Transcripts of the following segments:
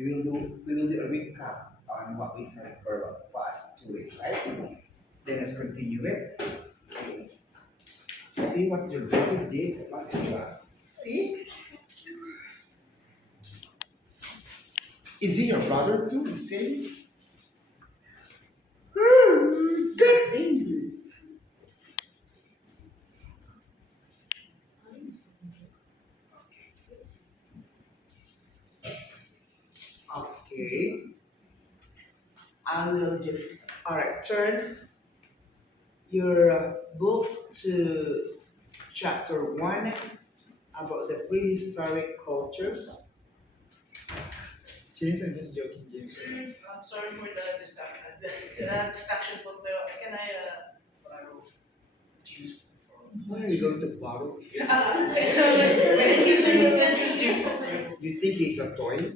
We will do a recap on what we said for past 2 weeks, right? Then let's continue it. Okay. See what your brother did as well. See? Is he your brother too? The same? Get angry. Okay. I will just. Alright, turn your book to chapter 1 about the prehistoric cultures. James, I'm just joking, James. I'm sorry for the distraction, but can I borrow James for? Why are you going to borrow? Excuse James, sorry. Do you think he's a toy?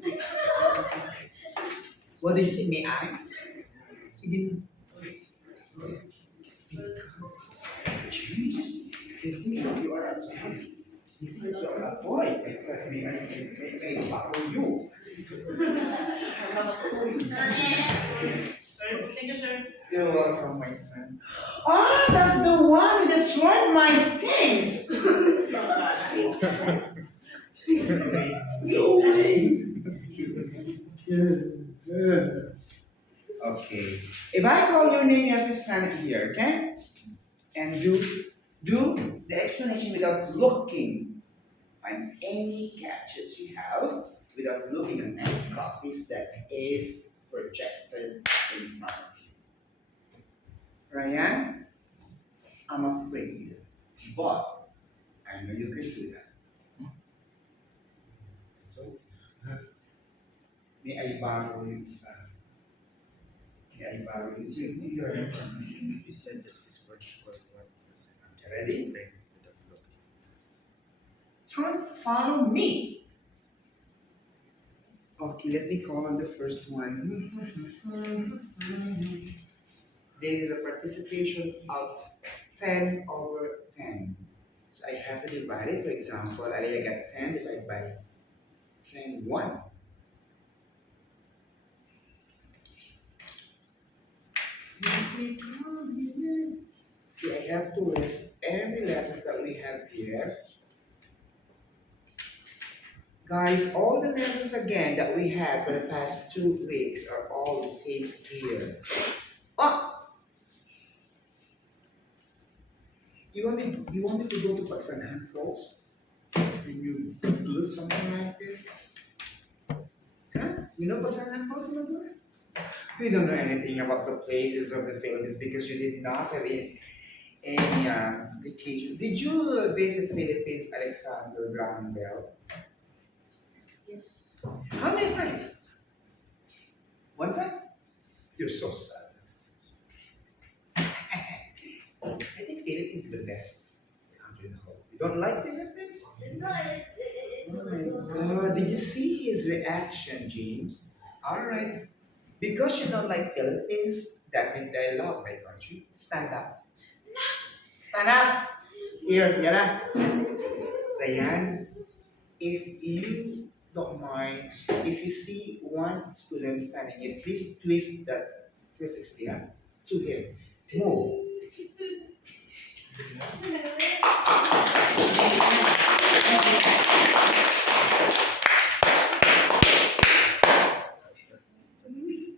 What did you say? May I? Sige. James, he thinks that you are a toy. He thinks that you are a toy. May I borrow you? I'm not a toy. Sorry, thank you, sir. You're welcome, my son. Ah, that's the one who destroyed my things! No way! Okay. If I call your name, you have to stand here, okay? And do the explanation without looking on any catches you have, without looking on any copies that is projected in front of you. Ryan, I'm afraid, but I know you can do that. So, may I borrow you isa? May I borrow you isa? You said that this particular one is Ready? without looking. Turn, follow me. Okay, let me call on the first one. There is a participation of 10 over 10. So I have to divide it. For example, I got 10 divided by 10, 1. See, I have to list every lessons that we have here. Guys, all the lessons again that we had for the past 2 weeks are all the same here. Oh! You want me to go to Pagsanhan Falls? Can you do something like this? Huh? You know Pagsanhan Falls, Mother? You don't know anything about the places of the Philippines because you did not have any vacation. Did you visit Philippines, Alexander Graham Bell? Yes. How many times? One time? You're so sad. I think Philippines is the best country in the whole. You don't like Philippines? No, Oh my God, did you see his reaction, James? Alright. Because you don't like Philippines, definitely I love my country. Stand up. Stand up! Here, Yana. Ryan, if you don't mind, if you see one student standing here, please twist that 360 to him. Move.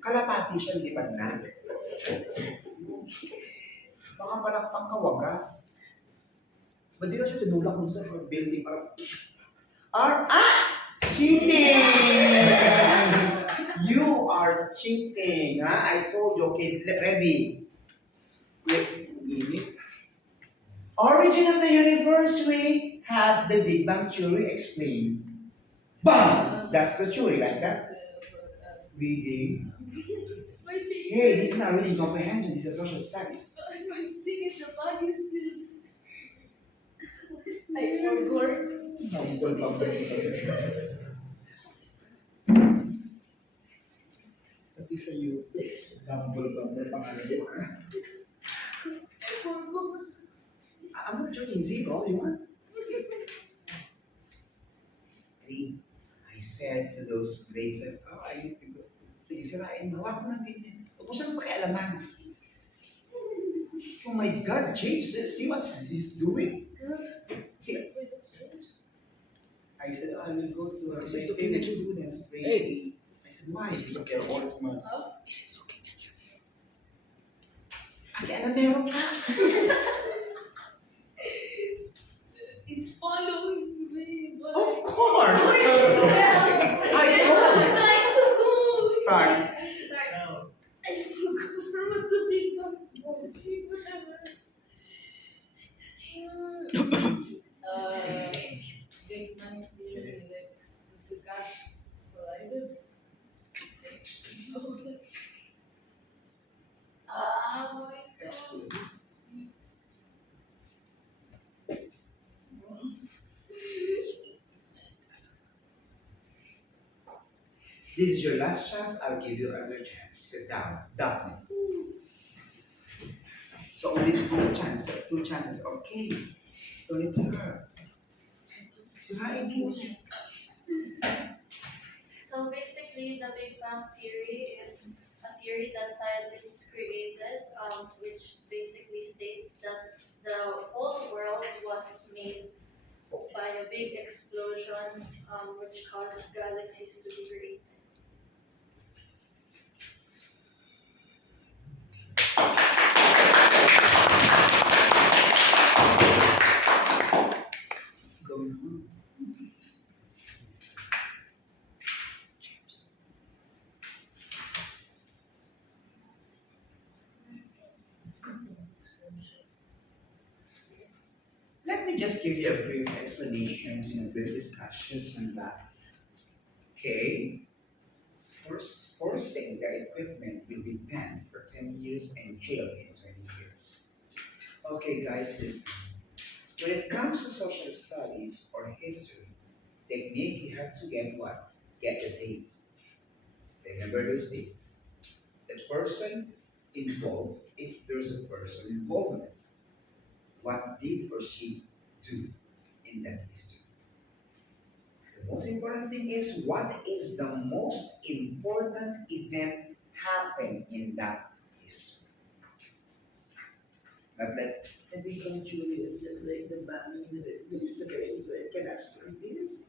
Kalapati siya, hindi ba na? Baka parang pangkawagas. Ba't di na siya tinulak dun sa building parang cheating! You are cheating, ha? I told you, okay, ready. Wait. Origin of the universe, we had the Big Bang Theory explained. Bam! That's the theory, like that. Reading. Hey, this is not reading comprehension, this is social studies. My thing is the body still. I forgot. Nambol pa ba Pati sa YouTube, nambol pa ba pangalan mo? I forgot. I'm not joking, zero, you want? Three. I said to those grades, oh, I Sirain mo, huwag mo nang tingnan. Huwag mo siyang pakialaman. Oh my God, James, see what he's doing? Here. Wait, that's James? I said, I will go to my Is he looking favorite at you? students, grade Hey. 8. I said, why? Is he Because looking they're at all you? smart. Huh? Is he looking at you? Pakialam meron ka. It's following me, but... Of course! I I told you. tried to go. Start. Start. No. I forgot what the big one was. Big Bang Theory, like the gas collided, they exploded. Ah, my That's God. good. This is your last chance. I'll give you another chance. Sit down. Daphne. So only two chances. Two chances. Okay. Only to her. Sirain mo siya. So basically, the Big Bang Theory is a theory that scientists created, which basically states that the whole world was made by a big explosion, which caused galaxies to be created. What's going on? Let me just give you a brief explanations and a brief discussions on that. Okay. Forcing the equipment will be banned for 10 years and jailed in 20 years. Okay, guys, listen. When it comes to social studies or history, technique, you have to get what? Get the date. Remember those dates. The person involved, if there's a person involvement, what did or she do in that history? The most important thing is what is the most important event happened in that history. Not like the big Bang Theory is just like the bang in the disappearance, so it can ask like this.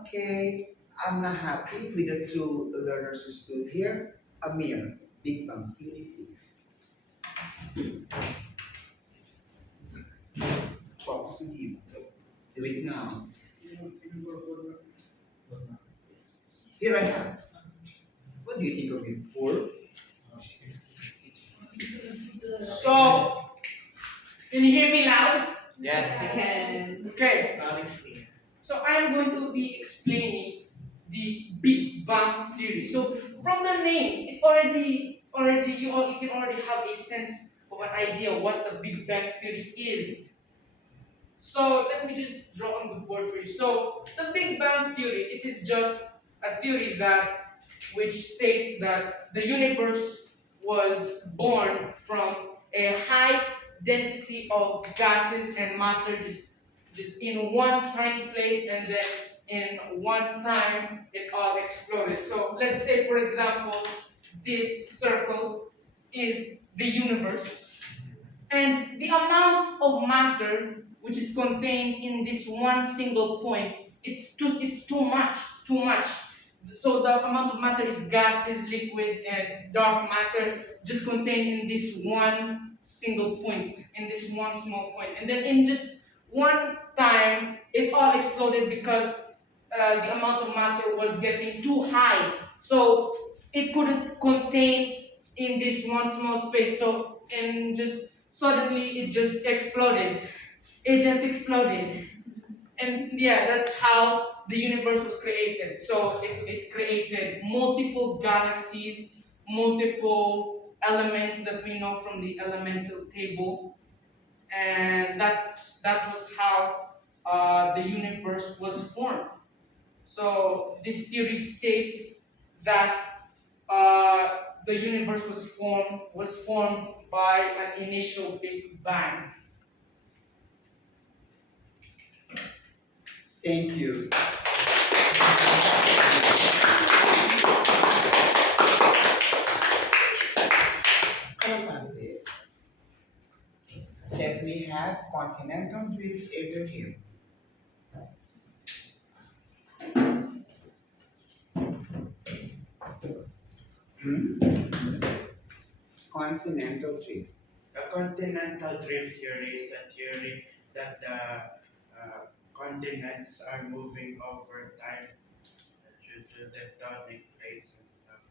Okay, I'm not happy with the two learners who stood here. Amir, Big Bang Theory, please. Focus on him. Do it now. Here I have. What do you think of him? Poor? So, can you hear me loud? Yes, you can. Okay, Loud and clear. so I am going to be explaining the Big Bang Theory. So, from the name, you can already have a sense of an idea what the Big Bang Theory is. So, let me just draw on the board for you. So, the Big Bang Theory, it is just a theory which states that the universe was born from a high density of gases and matter just in one tiny place, and then in one time it all exploded. So let's say, for example, this circle is the universe, and the amount of matter which is contained in this one single point, it's too much. It's too much. So the amount of matter is gases, liquid, and dark matter just contained in this one single point, in this one small point. And then in just one time, it all exploded because the amount of matter was getting too high. So it couldn't contain in this one small space. So, and just suddenly it just exploded. It just exploded. And yeah, that's how the universe was created. So it created multiple galaxies, multiple elements that we know from the elemental table, and that was how the universe was formed. So this theory states that the universe was formed by an initial Big Bang. Thank you. continental drift ever hear? Hmm? Continental drift. The continental drift theory is a theory that the continents are moving over time due to tectonic plates and stuff.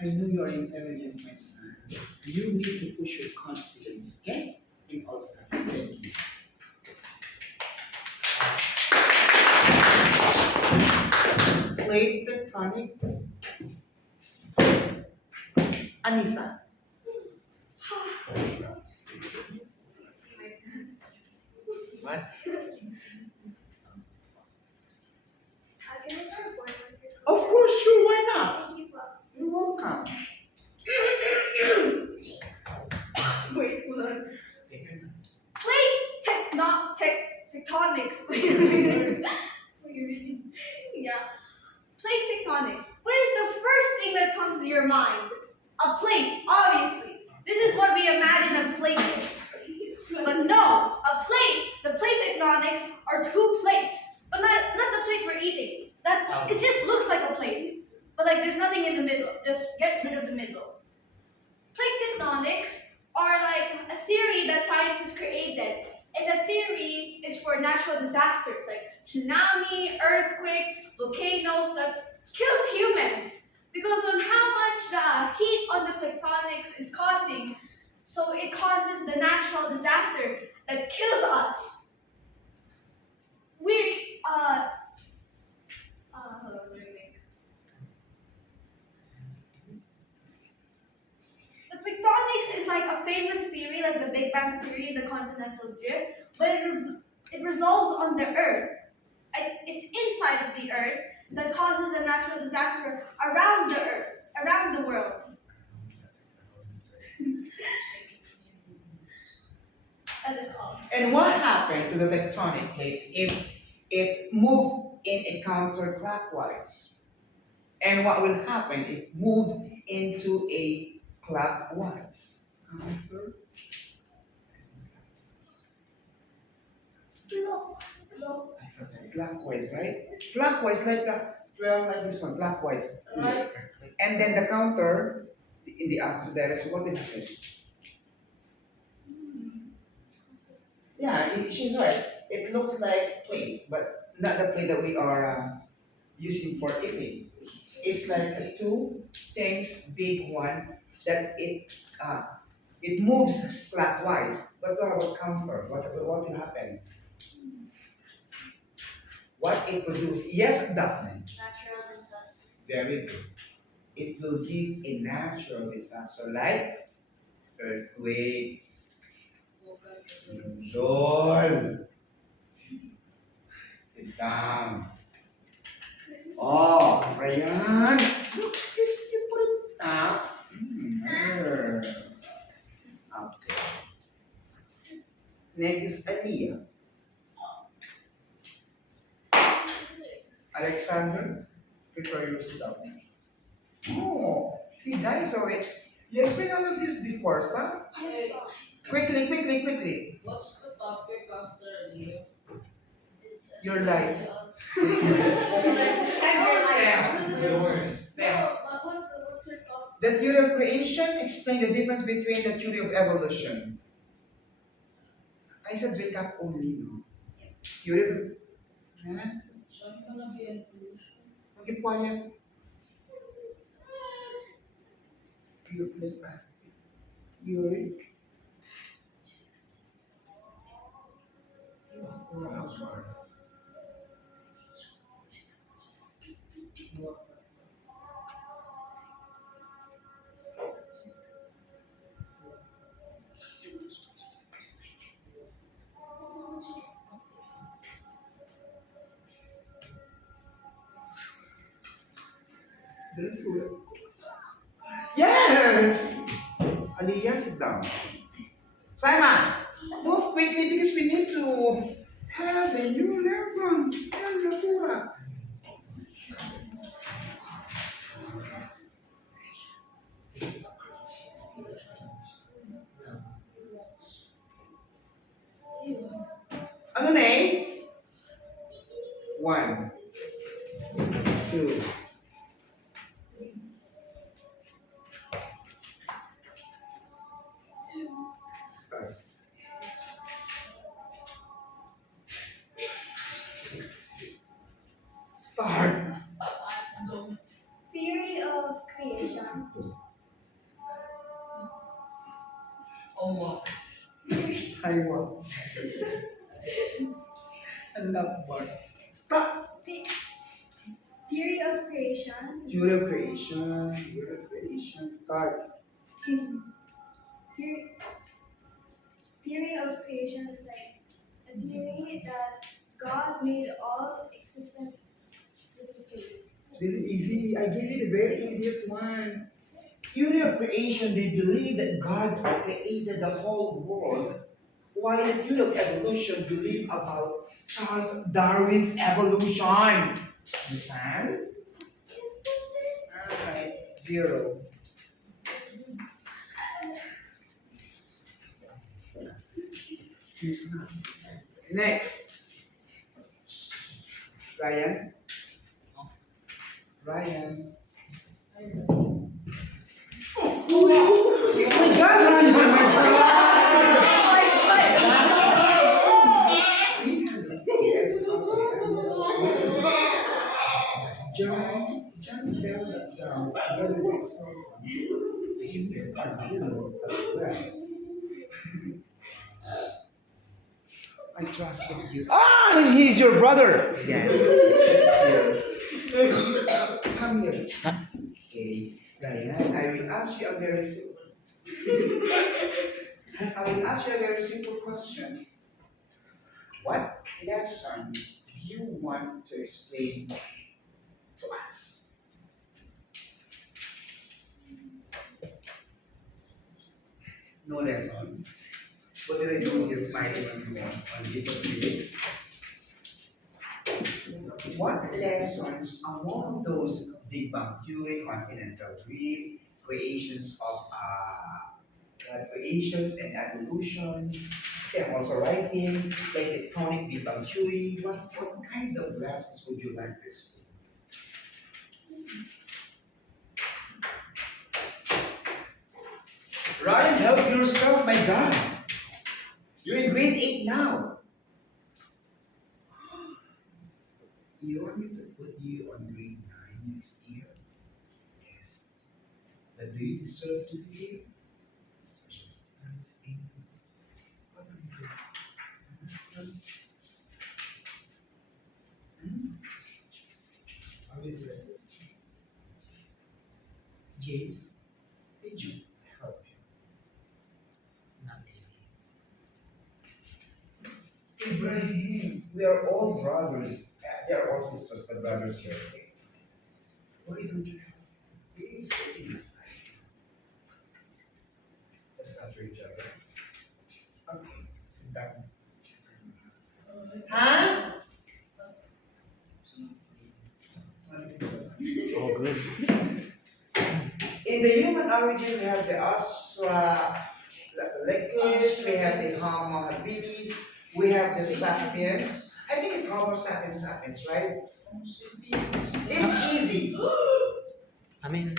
I know you're intelligent, my son. You need to push your confidence, okay? In all subjects. Plate tectonic. Anissa. What? Can I have one? Of course, sure, why not? You're welcome. Wait, hold on. Tectonics. Wait, really? Yeah. Plate tectonics. What is the first thing that comes to your mind? A plate, obviously. This is what we imagine a plate is. But no, a plate, the plate tectonics are two plates. But not the plate we're eating. That it just looks like a plate. But like there's nothing in the middle. Just get rid of the middle. Plate tectonics are like a theory that scientists created. And the theory is for natural disasters like tsunami, earthquake, volcanoes that kills humans. Because on how much the heat on the tectonics is causing, so it causes the natural disaster that kills us. Hold on, let me think. The tectonics is like a famous theory, like the Big Bang theory and the continental drift, but it resolves on the Earth. It's inside of the Earth that causes a natural disaster around the Earth, around the world. That is all. And what happened to the tectonic plates if it moved in a counterclockwise? And what will happen if moved into a clockwise? Counter. I forgot. Clockwise, right? Clockwise, like like this one, clockwise. Right. And then the counter in the opposite direction, what will happen? Yeah, she's right. It looks like plate, but not the plate that we are using for eating. It's like two things, big one, that it moves flatwise. But what about counter? What will happen? What it produces? Yes, Daphne. Natural disaster. Very good. It will give a natural disaster like earthquake. Joel. Sit down. Oh, Ryan. Look, this you put it up. Up there. Next is Aliyah. Alexander, prepare yourself. Oh, see, guys, so you explained all of this before, son? Quickly. What's the topic after you? Your life. Yours. What's your topic? The theory of creation, explain the difference between the theory of evolution. I said recap only, no? Theory of... Huh? So I'm gonna be evolution. Okay, quiet. You play back. Theory. Yes! Aliyah, sit down. Simon, move quickly because we need to have the new lesson. Tell the surah. On an 8. 1, 2. Start. Start. Theory of creation. Oh my. I want. I love what. Stop. Theory of creation. Theory of creation. Theory of creation. Start. Theory, theory of creation is like a theory that God made all existent living things. It's very easy. I gave you the very easiest one. Theory of creation, they believe that God created the whole world. While the theory of evolution believe about Charles Darwin's evolution. Understand? Yes, Pastor. Alright, 0. Next. Ryan. Ryan. Oh my God, Ryan! Oh my God! John fell down. Very good song. He said, "I know as well." I trusted you. Ah, he's your brother. Yes. Come here. Okay, Ryan, I will ask you a very simple. I will ask you a very simple question. What lesson do you want to explain to us? No lessons. What did I do here smiling on different lyrics? What lessons among those Big Bang Theory, continental drift, creations and evolutions? See, I'm also writing like tectonic Big Bang Theory. What kind of lessons would you like to explain? Ryan, help yourself, my God. You're in grade 8 now. You want me to put you on grade 9 next year? Yes. But do you deserve to be here? Social studies, English. What are you doing? How is it? James, did you help him? Not really. Ibrahim, we are all brothers. They are all sisters, but brothers here. Okay? Why don't you help? Please stay beside you. Let's not each other. Okay, sit down. Huh? Oh, good. In the human origin, we have the Australopithecus, we have the Homo habilis, we have the sapiens. I think it's Homo sapiens sapiens, right? It's easy. I mean,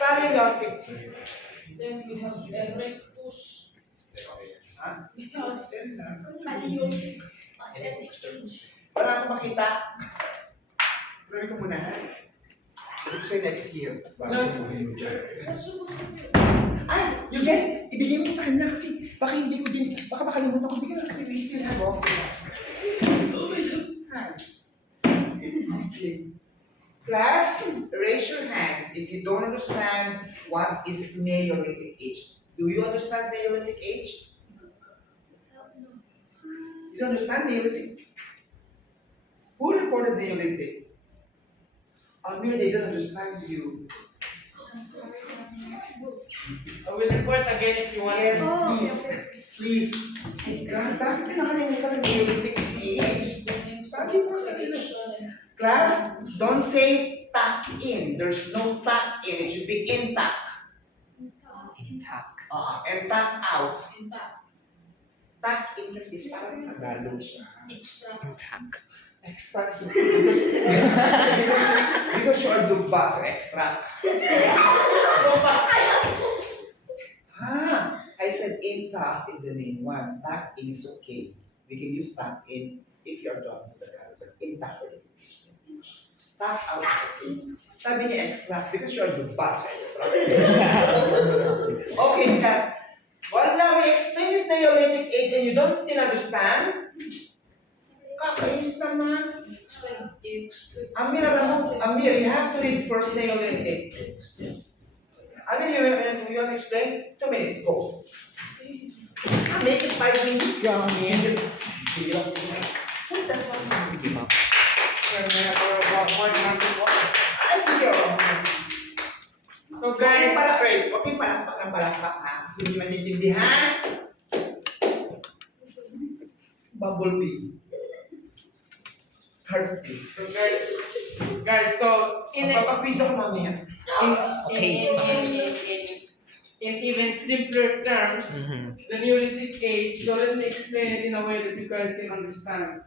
Paleolithic. Then we have Erectus. Huh? We have Then, Paleolithic, Pathetic Age. wala akong makita. Tuloy ko muna, ha? Balik ko sa'yo next year. Bago mo yung Ay, you get? Ibigay mo sa kanya kasi baka hindi ko din, baka makalimutan ko bigyan kasi we still have all. Hi. Okay. Class, raise your hand if you don't understand what is Neolithic age. Do you understand Neolithic age? You don't understand Neolithic? Who reported Neolithic? Amir, they don't understand you. I will report again if you want. Yes, Oh, please. Please. My God, bakit pinakalimutan ng Neolithic age? Sabi mo sa akin. Class, don't say tuck in. There's no tuck in. It should be intact. intact. And tuck out. Tuck in kasi parang Tagalog siya. Extra. Intact. Extract siya. Because you are dugba, so extract. I said intact is the main one. Tuck in is okay. We can use tuck in if you are done with the Tagalog, but intact for the English. Tuck out is okay. Sabi niya extract because you are dugba, so extract. Okay, because wala, we explain this Neolithic age and you don't still understand? Kakainis naman. Amir, you have to read first Neolithic. Amir, you want to explain? 2 minutes, go. Make it 5 minutes. Yeah, Amir. What the fuck? Sige, ma'am. Sige, So Okay guys, pala, Earth. Okay, palakpak ng palakpak ha. Kasi hindi maintindihan. Bumblebee. Start please. so guys, so Magpapakwiz ako mamaya. Okay. in even simpler terms, Mhm. the Neolithic age. So let me explain it in a way that you guys can understand.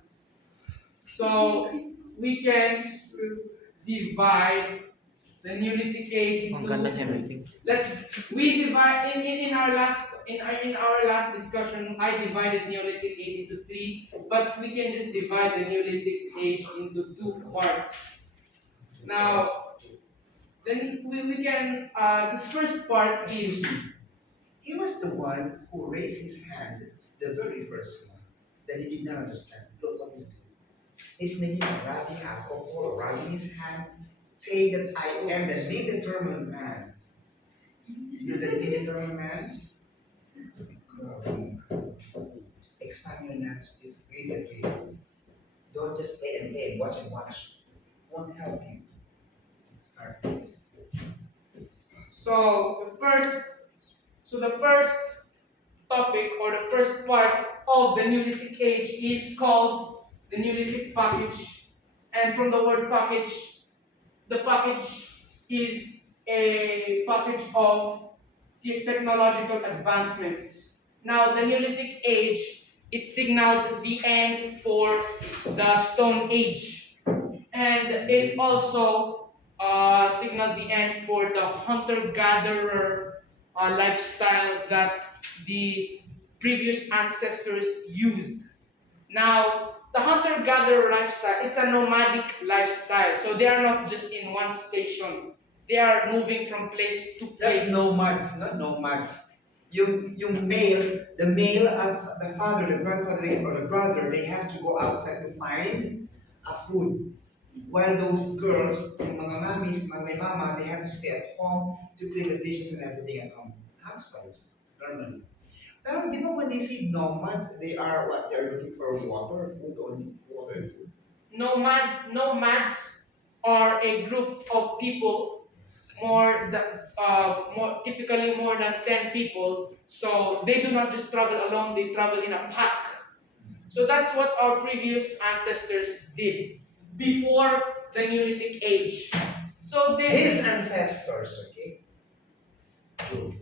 So we can divide the Neolithic age Ang into ganda ng everything. we divide in our last discussion. I divided Neolithic age into 3, but we can just divide the Neolithic age into 2 parts. Now, then we can this first part Excuse is me. He was the one who raised his hand, the very first one, that he did not understand. Look what he's doing. He's making a rubbing alcohol, rubbing his hand, saying that I am the indeterminate man. You're the indeterminate man? Expand your nuts, please. Read and read. Don't just play and play, watch and watch. Won't help you. Start please. so the first topic or the first part of the Neolithic age is called the Neolithic package, and from the word package, the package is a package of technological advancements. Now, the Neolithic age, it signaled the end for the Stone Age, and it also signaled the end for the hunter-gatherer lifestyle that the previous ancestors used. Now, the hunter-gatherer lifestyle, it's a nomadic lifestyle. So they are not just in one station. They are moving from place to place. That's nomads, not nomads. Yung male, the male of the father, the grandfather, or the brother, they have to go outside to find a food. While those girls, yung mga mamis, mga mama, they have to stay at home to clean the dishes and everything at home. Housewives, normally. Pero di ba when they say nomads, they are what? They are looking for water or food only? Water and food. Nomads are a group of people more typically more than 10 people. So they do not just travel alone; they travel in a pack. So that's what our previous ancestors did before the Neolithic age. So they His ancestors, okay? Good.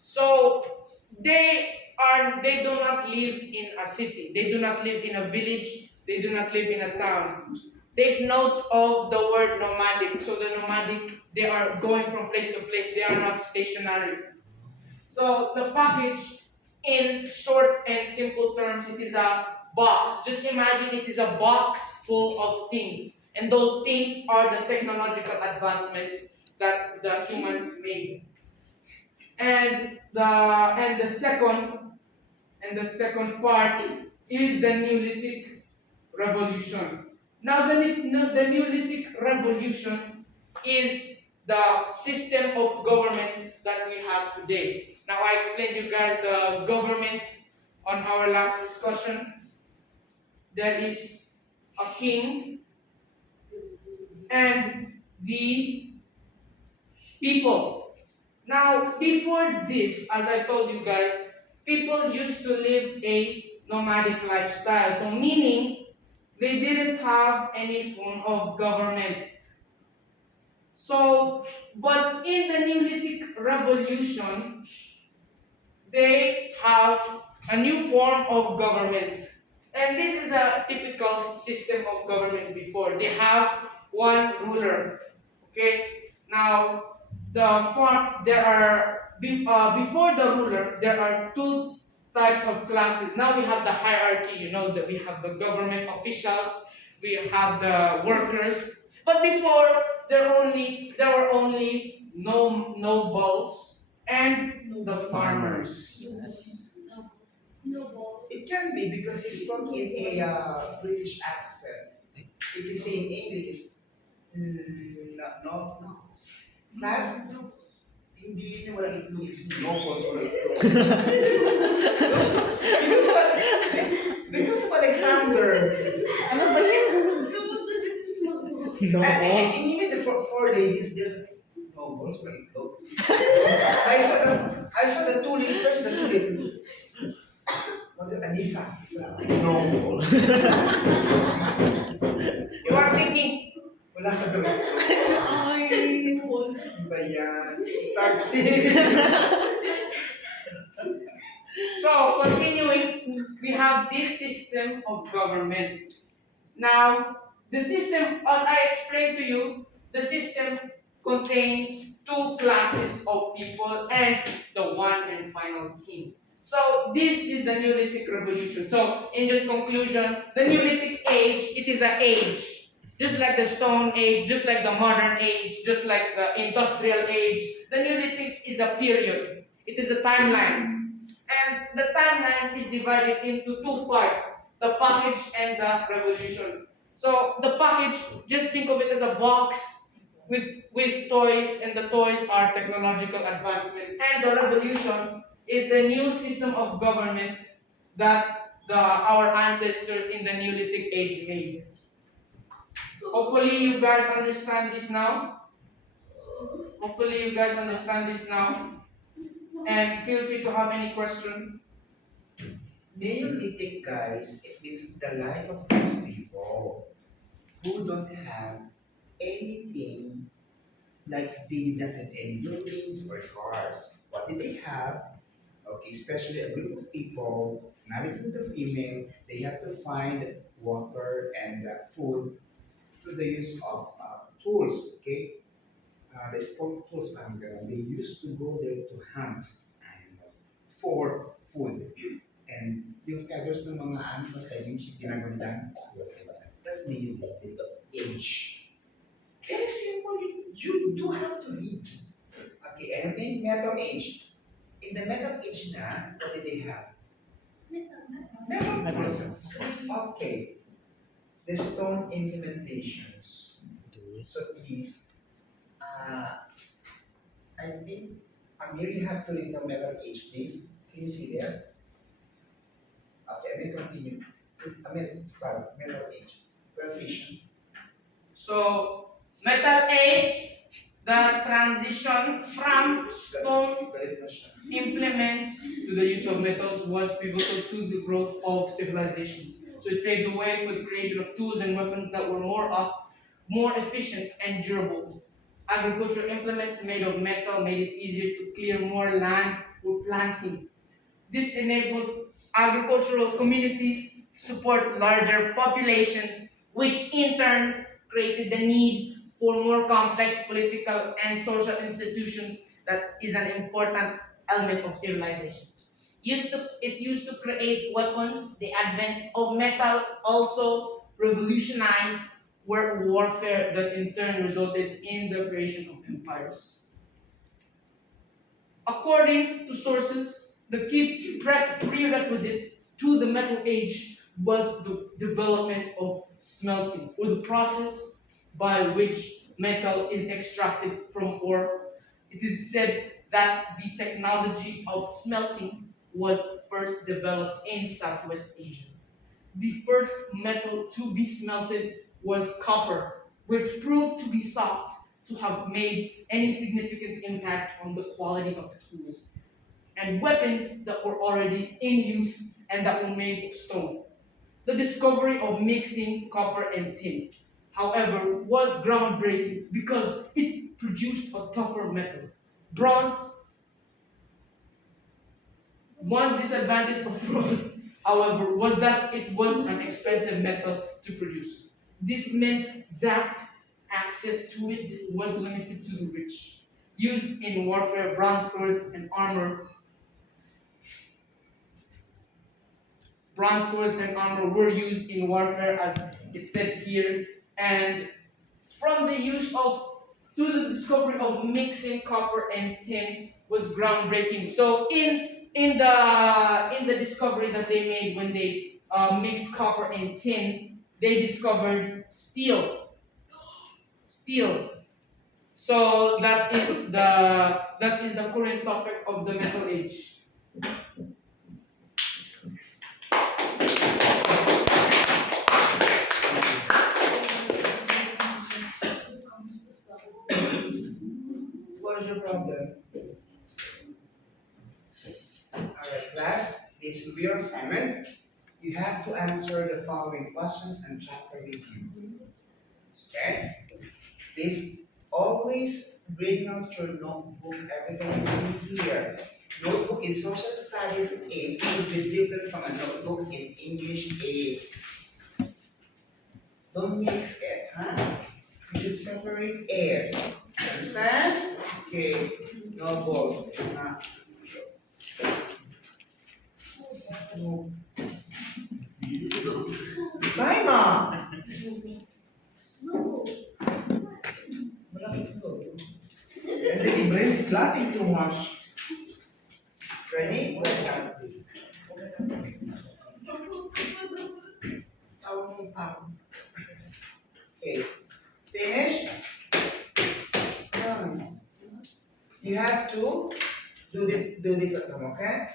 So they do not live in a city. They do not live in a village. They do not live in a town. Take note of the word nomadic. So the nomadic, they are going from place to place. They are not stationary. So the package, in short and simple terms, it is a box. Just imagine it is a box full of things. And those things are the technological advancements that the humans made. And the second part is the Neolithic Revolution. Now, the Neolithic Revolution is the system of government that we have today. Now, I explained to you guys the government on our last discussion. There is a king and the people. Now, before this, as I told you guys, people used to live a nomadic lifestyle. So, meaning they didn't have any form of government. So, but in the Neolithic Revolution, they have a new form of government. And this is the typical system of government before. They have one ruler. Okay? Now, there are, before the ruler, there are two types of classes. Now we have the hierarchy, that we have the government officials, we have the workers. But before, there were only no nobles and the farmers. Yes. No balls. It can be because he spoke in a British accent. If you say in English, no. Class, hindi yun yung walang itlog, yung locals walang itlog. because, of, because of Alexander, Ano ba yan? No and balls. even the four ladies, there's no balls walang itlog. I saw the two ladies, especially the two ladies. Was it Anissa? No balls. You are thinking, Wala ka doon. Ay, wall. Ano ba yan? Start this. so continuing, we have this system of government. Now, the system, as I explained to you, the system contains two classes of people and the one and final king. So this is the Neolithic Revolution. So in just conclusion, the Neolithic age, it is an age. Just like the Stone Age, just like the Modern Age, just like the Industrial Age, the Neolithic is a period. It is a timeline. And the timeline is divided into two parts, the package and the revolution. So the package, just think of it as a box with toys, and the toys are technological advancements. And the revolution is the new system of government that our ancestors in the Neolithic age made. Hopefully you guys understand this now. And feel free to have any question. Neolithic, guys, it means the life of those people who don't have anything, like they did not have any buildings or cars. What did they have? Okay, especially a group of people married to the female, they have to find water and food through the use of tools. Okay, they spoke tools, parang ganun. They used to go there to hunt animals for food. And yung feathers ng mga animals, like yung ginagandang, that's Neolithic age. Very simple, you do have to read. Okay, and then Metal Age. In the Metal Age na, what did they have? Metal Metal. Okay. The stone implementations. So please, I think Amir, you have to read the Metal Age, please. Can you see there? Okay, I will continue. Please, Amir, start. Metal Age. Transition. So, Metal Age, the transition from stone Galit na siya. implements to the use of metals was pivotal to the growth of civilizations. So it paved the way for the creation of tools and weapons that were more efficient and durable. Agricultural implements made of metal made it easier to clear more land for planting. This enabled agricultural communities to support larger populations, which in turn created the need for more complex political and social institutions that is an important element of civilizations. It used to create weapons. The advent of metal also revolutionized warfare that in turn resulted in the creation of empires. According to sources, the key prerequisite to the Metal Age was the development of smelting, or the process by which metal is extracted from ore. It is said that the technology of smelting was first developed in Southwest Asia. The first metal to be smelted was copper, which proved to be soft to have made any significant impact on the quality of tools and weapons that were already in use and that were made of stone. The discovery of mixing copper and tin, however, was groundbreaking because it produced a tougher metal. Bronze One disadvantage of bronze, however, was that it was an expensive metal to produce. This meant that access to it was limited to the rich. Used in warfare, bronze swords and armor were used in warfare, as it said here, and from the use of to the discovery of mixing copper and tin was groundbreaking. So in the discovery that they made when they mixed copper and tin, they discovered steel. Steel. So that is the current topic of the Metal Age. What is your problem? Alright, class, this will be your assignment. You have to answer the following questions and chapter review. Okay? Please always bring out your notebook every time you see here. Notebook in social studies 8 should be different from a notebook in English 8. Don't mix it, huh? You should separate it. Understand? Okay, notebook. No. Simon! Malaki ito. And the brain is laughing too much. Ready? Wait down, please. Okay. Finish? Done. You have to do this at home, okay?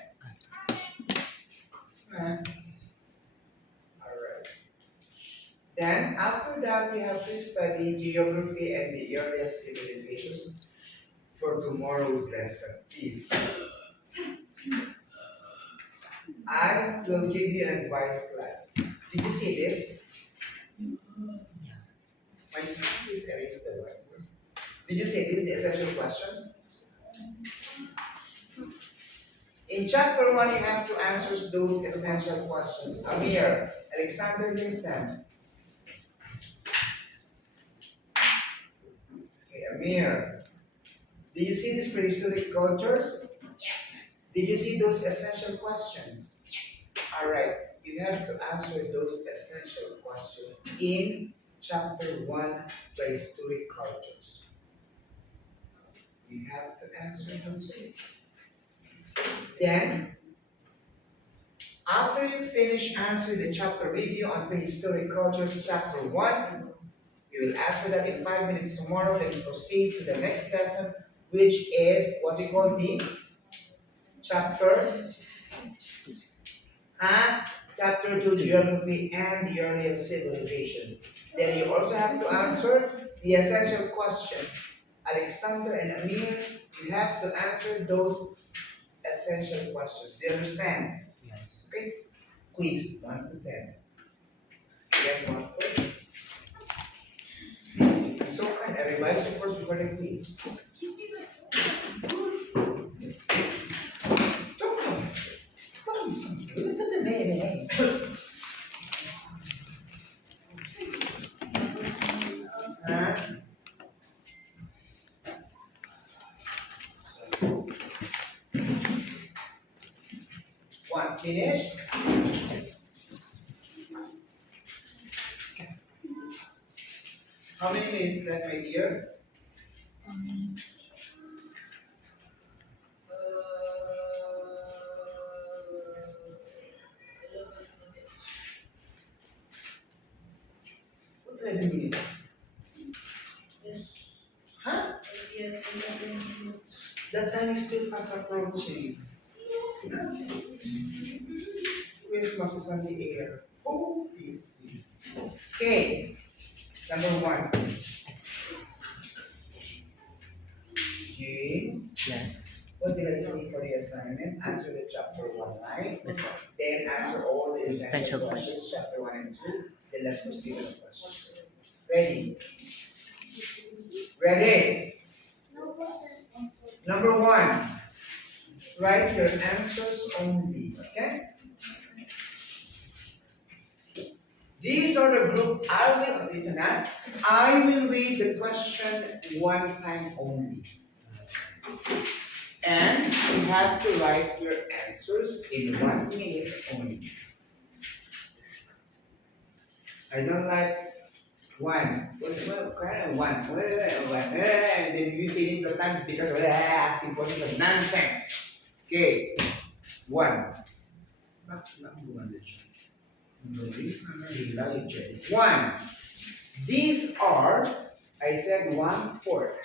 Alright. Then, after that, you have to study geography and the earliest civilizations for tomorrow's lesson. Please. I will give you an advice class. Did you see this? My son is erased the right word. Did you see this? The essential questions? In chapter 1, you have to answer those essential questions. Amir, Alexander, listen. Okay, Amir. Did you see these prehistoric cultures? Yes. Did you see those essential questions? Alright, you have to answer those essential questions in chapter 1, prehistoric cultures. You have to answer those things. Then, after you finish answering the chapter review on prehistoric cultures, chapter 1, you will answer that in 5 minutes tomorrow, then proceed to the next lesson, which is what we call the chapter, chapter 2, geography and the earliest civilizations. Then you also have to answer the essential questions. Alexander and Amir, you have to answer those essential questions. Do you understand? Yes. Okay. Quiz 1 to 10. Get one first. See, I'm so kind. I revised you first before the quiz. Give me my phone. Stop something. Look at the name. Huh? One, finish. How many minutes left, my dear? What 11 minutes? Huh? That time is still fast approaching. Christmas is on the air. Oh, please. Okay. Number 1. James, Yes. what did I say for the assignment? Answer the chapter 1, right? That's right. Then answer all the essential Essential questions, chapter 1 and 2. Then let's proceed with the questions. Ready? Ready? Number 1. write your answers only, okay? These are the group, listen, I will read the question one time only. And you have to write your answers in 1 minute only. I don't like one, and then you finish the time because asking questions of nonsense. Okay, one. One. These are, I said 1/4.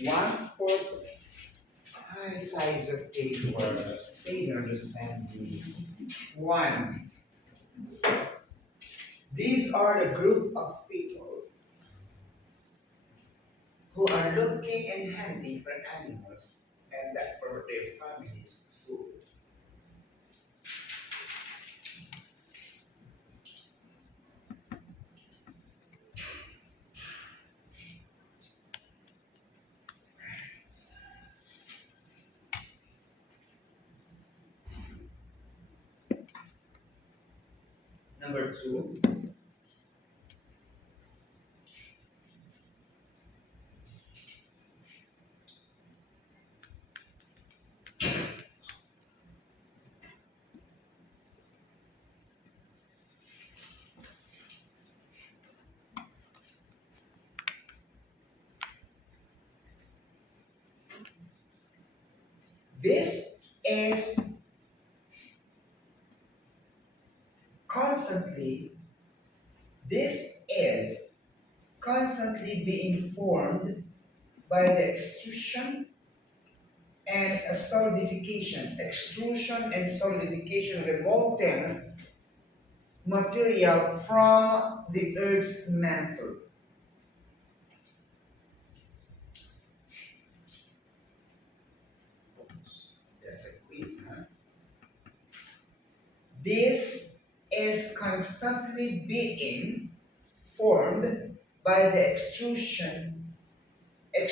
1/4 size of paper. They don't understand me. One. These are the group of people who are looking and hunting for animals and that for their families' food. Number two, this is constantly, this is constantly being formed by the extrusion and extrusion and solidification of a molten material from the Earth's mantle. That's a quiz, huh? This is constantly being formed by the extrusion and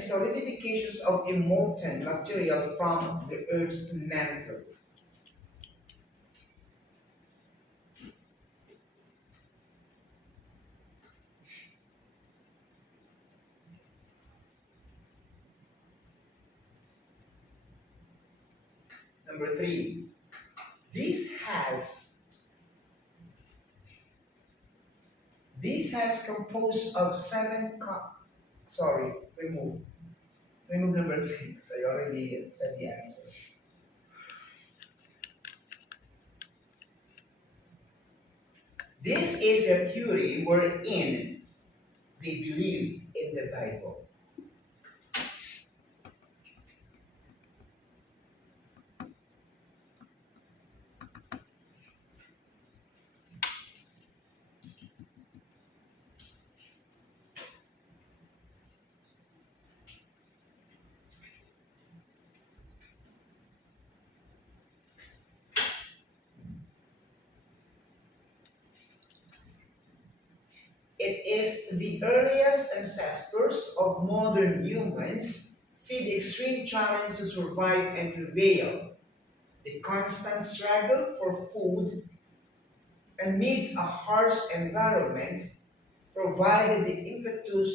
solidifications of a molten material from the Earth's mantle. Number three, this has composed of remove number three because I already said the answer. This is a theory wherein they believe in the Bible. It is the earliest ancestors of modern humans feed extreme challenge to survive and prevail. The constant struggle for food amidst a harsh environment provided the impetus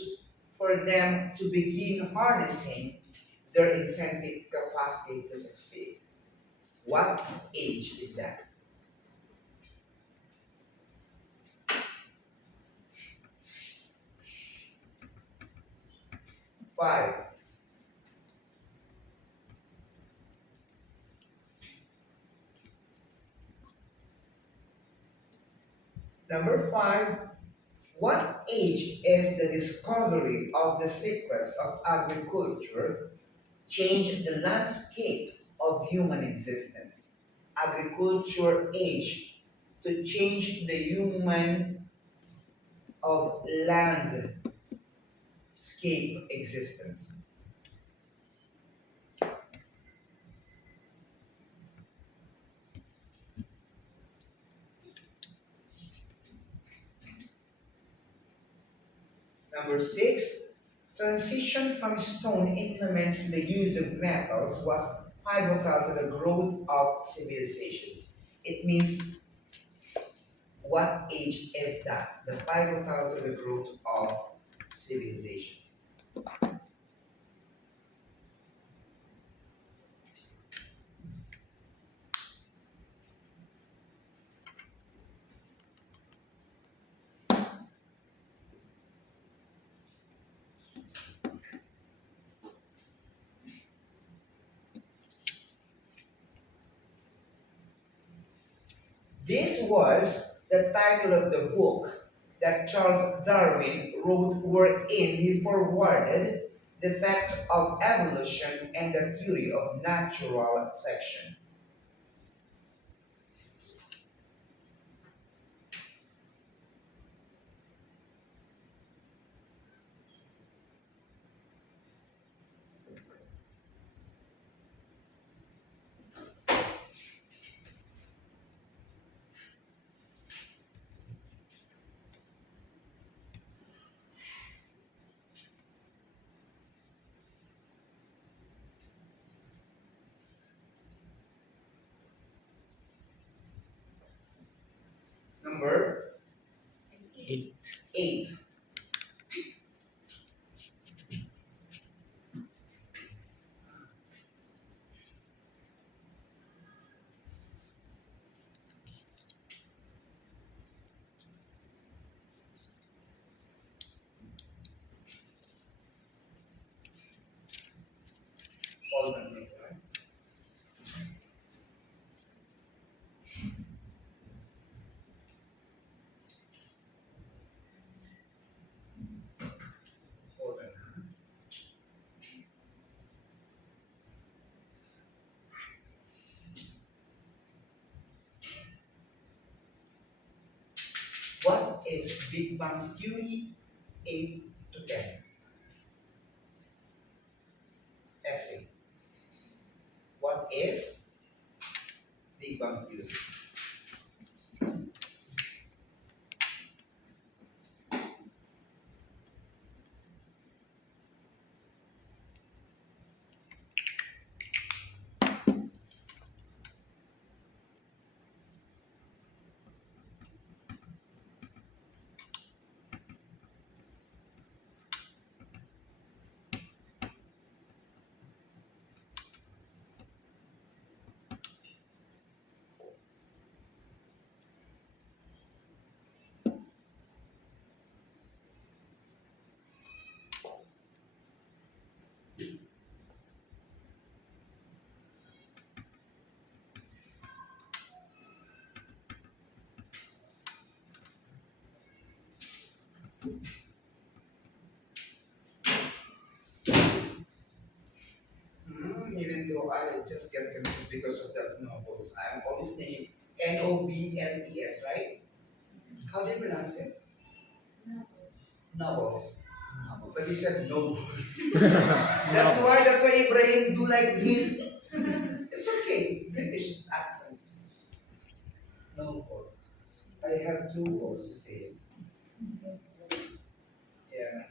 for them to begin harnessing their incentive capacity to succeed. What age is that? Five. Number five, what age is the discovery of the secrets of agriculture changed the landscape of human existence? Agriculture age to change the human of landscape existence. Number six, transition from stone implements to the use of metals was pivotal to the growth of civilizations. It means what age is that? The pivotal to the growth of civilizations. This was the title of the book that Charles Darwin wrote, wherein he forwarded the facts of evolution and the theory of natural selection. Number 8. 8. Hold on, wait, right? Hold on. What is Big Bang Theory 8 to 10? Essay. What is Big Bang Theory? Even though I just get confused because of that novels, I'm always saying Nobles, right? How do you pronounce it? Novels. But you said nobles. That's why Ibrahim do like this. It's okay. British accent. Novels. I have two words to say it. Yeah.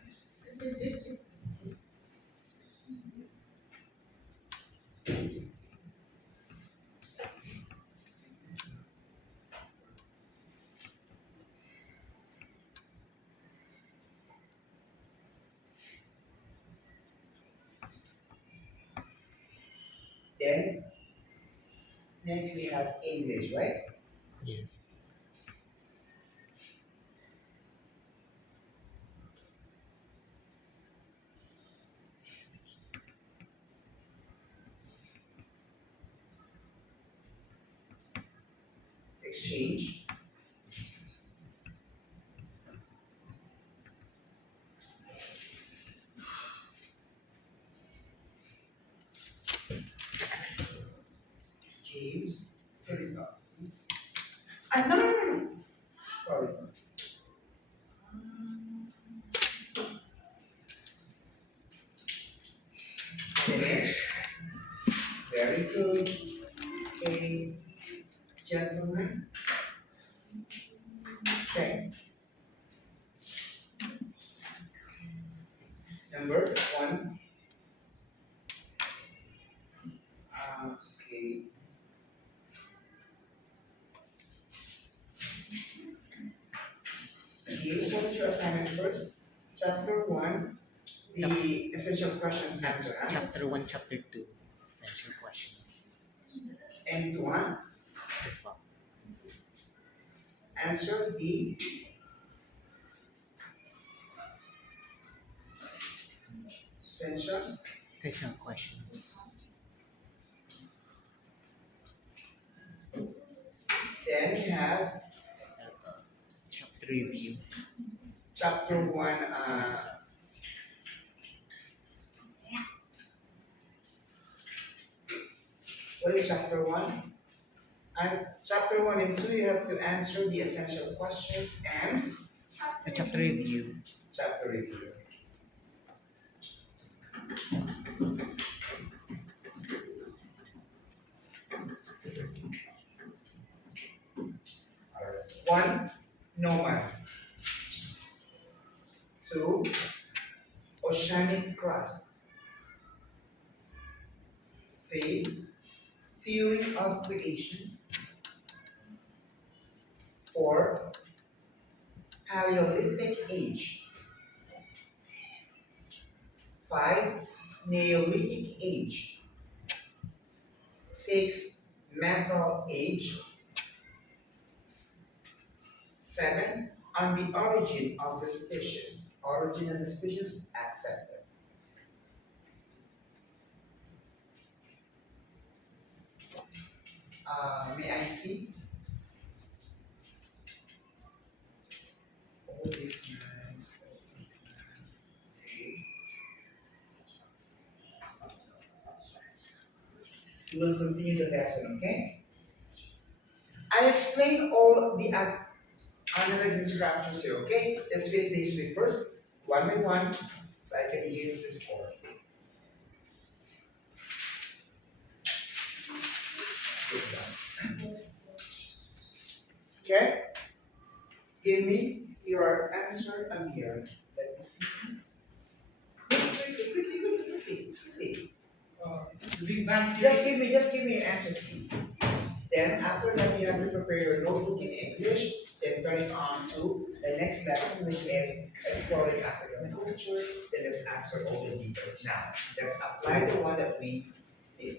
Then next we have English, right? Yes. Exchange. James. Turn it off, please. No. Sorry. Finish. Very good. Okay. Gentlemen. Check. Number 1. James, what is your assignment first? Chapter 1, the essential questions answer. Huh? Chapter 1, Chapter 2. Essential questions. And 1, As well. answer the essential. Essential questions. Then we have Chapter review. chapter 1, what is chapter 1? And chapter 1 and 2, you have to answer the essential questions and A chapter review. chapter review. Alright. 1, Nomad. 2, oceanic crust. 3, theory of creation. 4, Paleolithic age. 5, Neolithic age. 6, Metal age. 7, on the origin of the species. Origin of the species accepted. May I see? All these lines, all these lines. Okay. We will continue the lesson, okay? I explain all the analysis structures here, okay? Let's finish this week first, one by one, so I can give the score. Good job. Okay? Give me your answer, Amir. Let me see, please. Quickly. The Big Bang Just Theory. give me your answer, please. Then after that, you have to prepare your notebook in English. Then turn it on to the next lesson, which is exploring African culture. Then let's answer all the details. Now, let's apply the one that we did.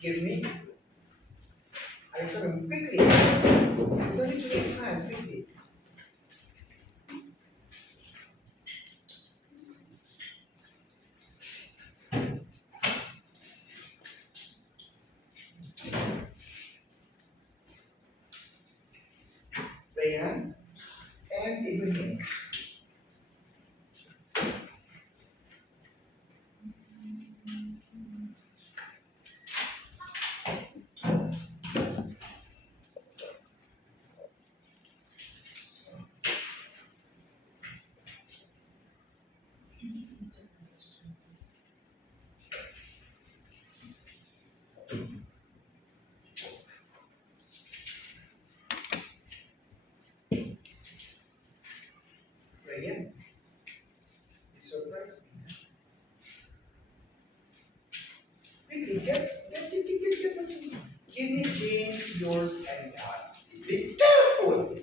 Give me. Alexander, quickly. You don't need to waste time, quickly. Rayan and Ibrahim. Rayan, you surprised me. Quickly, get what you need. Give me James, yours, and God. Be careful.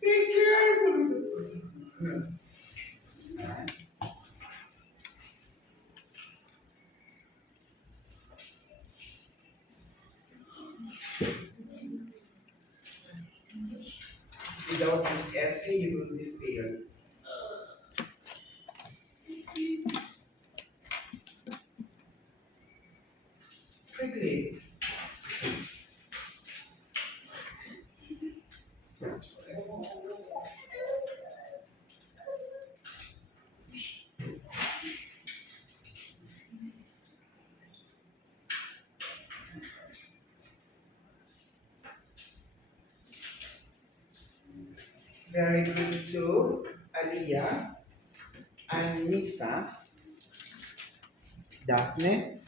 Be careful. Alright. Without this essay, you will be failed. Quickly. Very good to Aliyah and Lisa, Daphne,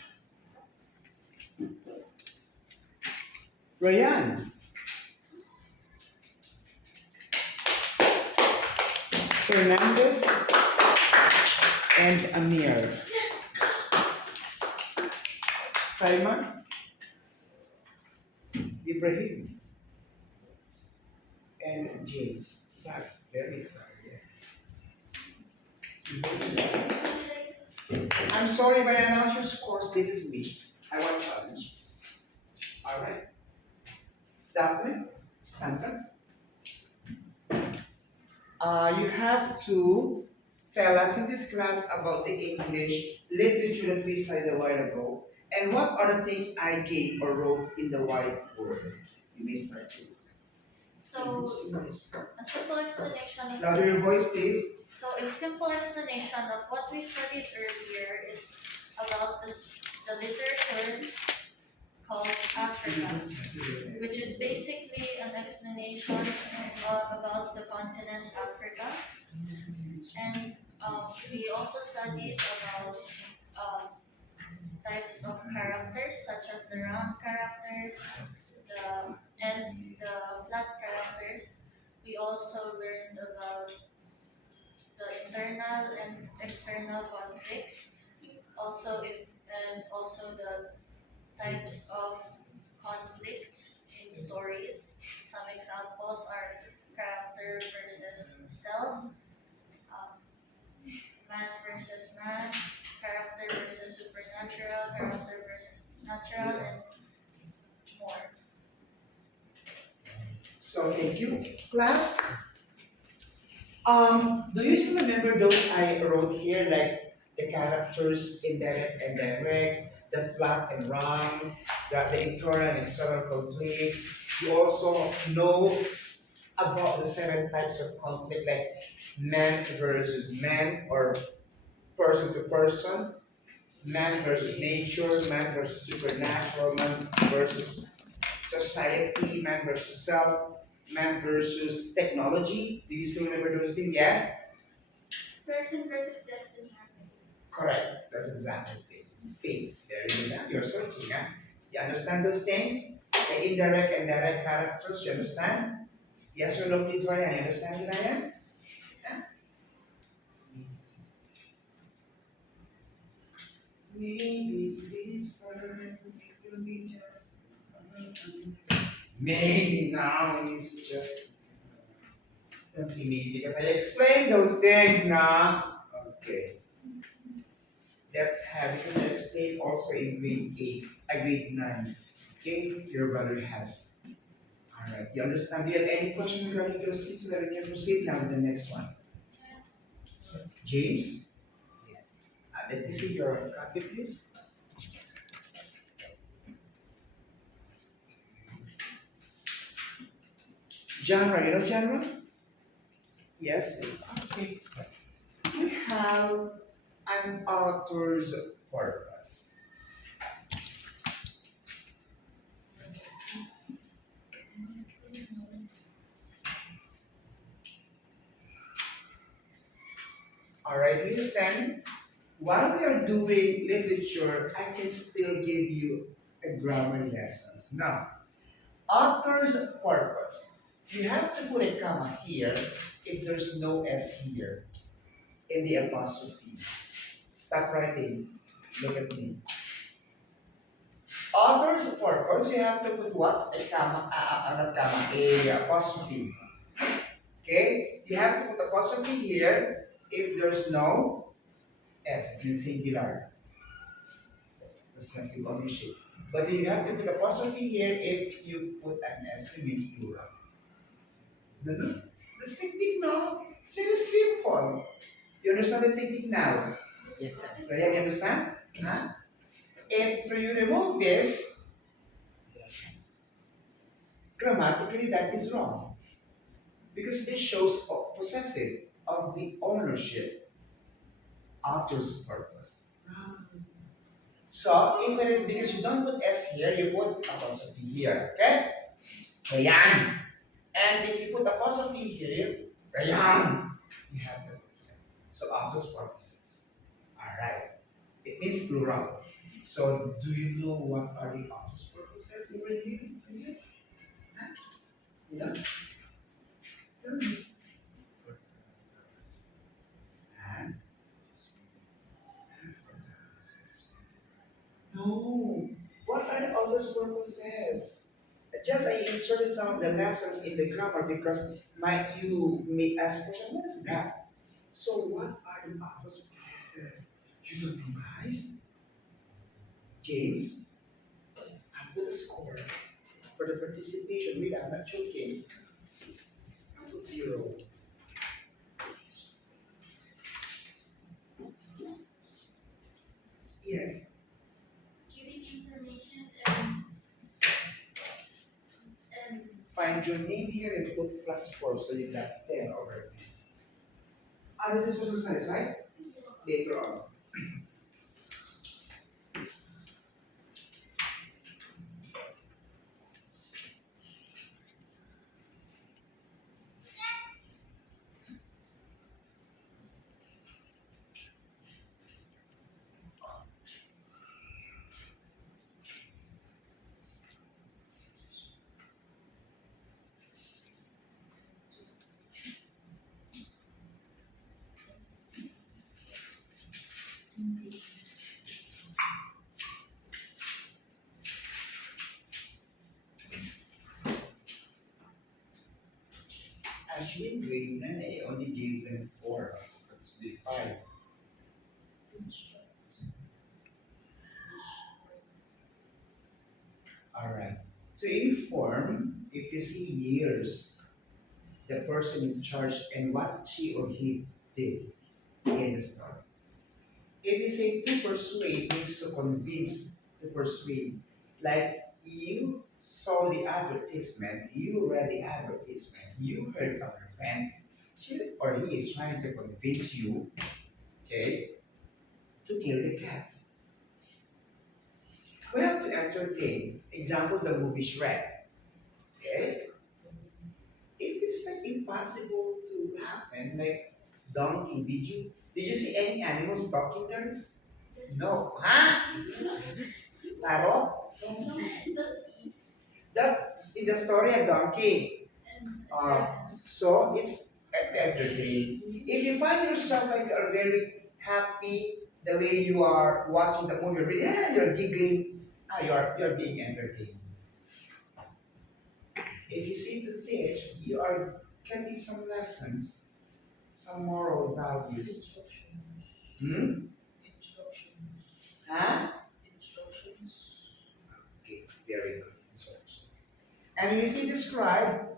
Ryan. Fernandez and Amir. Simon, Ibrahim, and James. Sorry, very sorry. I'm sorry if I announce your scores. This is me. I want challenge. All right. Daphne, stand up. You have to tell us in this class about the English literature that we studied a while ago, and what are the things I gave or wrote in the whiteboard. You may start, please. So, English. a simple explanation of Louder your voice, please. So a simple explanation of what we studied earlier is about the literature called Africa, which is basically an explanation about the continent Africa. And we also studied about types of characters such as the round characters, and the flat characters. We also learned about the internal and external conflict, and also the types of conflict in stories. Some examples are character versus self, um, man versus man, character versus supernatural, character versus natural, and more. So thank you, class. Do you still remember those I wrote here, like the characters indirect and direct, the flat and round, the internal and external conflict? You also know about the seven types of conflict, like man versus man or person to person, man versus nature, man versus supernatural, man versus society, man versus self, man versus technology. Do you still remember those things? Yes? Person versus destiny. Correct. That's exactly it. Faith. Very good. Huh? You're searching, huh? You understand those things? The indirect and direct characters, you understand? Yes or no, please, Ryan. You understand, Ryan? Yeah? Maybe this time it will be just. Maybe now it's just. Don't see maybe because I explained those things now. Okay. That's how because I explained also in grade 8, grade 9. Okay, your brother has. Alright, you understand? Do you have any question regarding those things so that we can proceed now with the next one? James, Yes. let me see your copy, please. Genre, you know genre? Yes? Okay. We have an author's purpose. Alright, listen. While we are doing literature, I can still give you a grammar lessons. Now, author's purpose. You have to put a comma here if there's no S here in the apostrophe. Stop writing. Look at me. Author's purpose, you have to put what? A comma, not comma, a apostrophe. Okay? You have to put apostrophe here if there's no S in singular. That's not single shape. But you have to put apostrophe here if you put an S, it means plural. No? This technique now, it's very simple. You understand the technique now? Yes, sir. So yeah, you understand? Huh? If you remove this, grammatically that is wrong. Because this shows possessive of the ownership, author's purpose. So if it is because you don't put S here, you put apostrophe here. Okay? Ayan. And if you put apostrophe here, ayan, you have to put here. So author's purposes. Alright. It means plural. So do you know what are the author's purposes over here? Huh? You know? Tell me. just I inserted some of the lessons in the grammar because you may ask question, what is that? So what are the purpose process? You don't know, guys? James, I put a score for the participation. Really, I'm not joking. I put 0. Yes. Giving information and Find your name here and put +4, so you got 10 over 10. This is social science, right? Later on. Actually, in grade 9, I only gave them 4. It's the 5. Alright. To inform, if you see years, the person in charge and what she or he did in the story. If you say to persuade means to convince, to persuade. Like you saw the advertisement, you read the advertisement, you heard from your friend, she or he is trying to convince you, okay, to kill the cat. We have to entertain. Example, the movie Shrek. Okay? If it's like impossible to happen, like donkey, did you see any animals talking, guys? No. Huh? Parrot? That's in the story a donkey. Uh, so it's entertaining. If you find yourself like you are very happy the way you are watching the movie, yeah, you're giggling, you're being entertained. If you see to teach, you are getting some lessons, some moral values. Instructions. Hmm? Instructions. Huh? Instructions. Okay, very good instructions. And you see describe,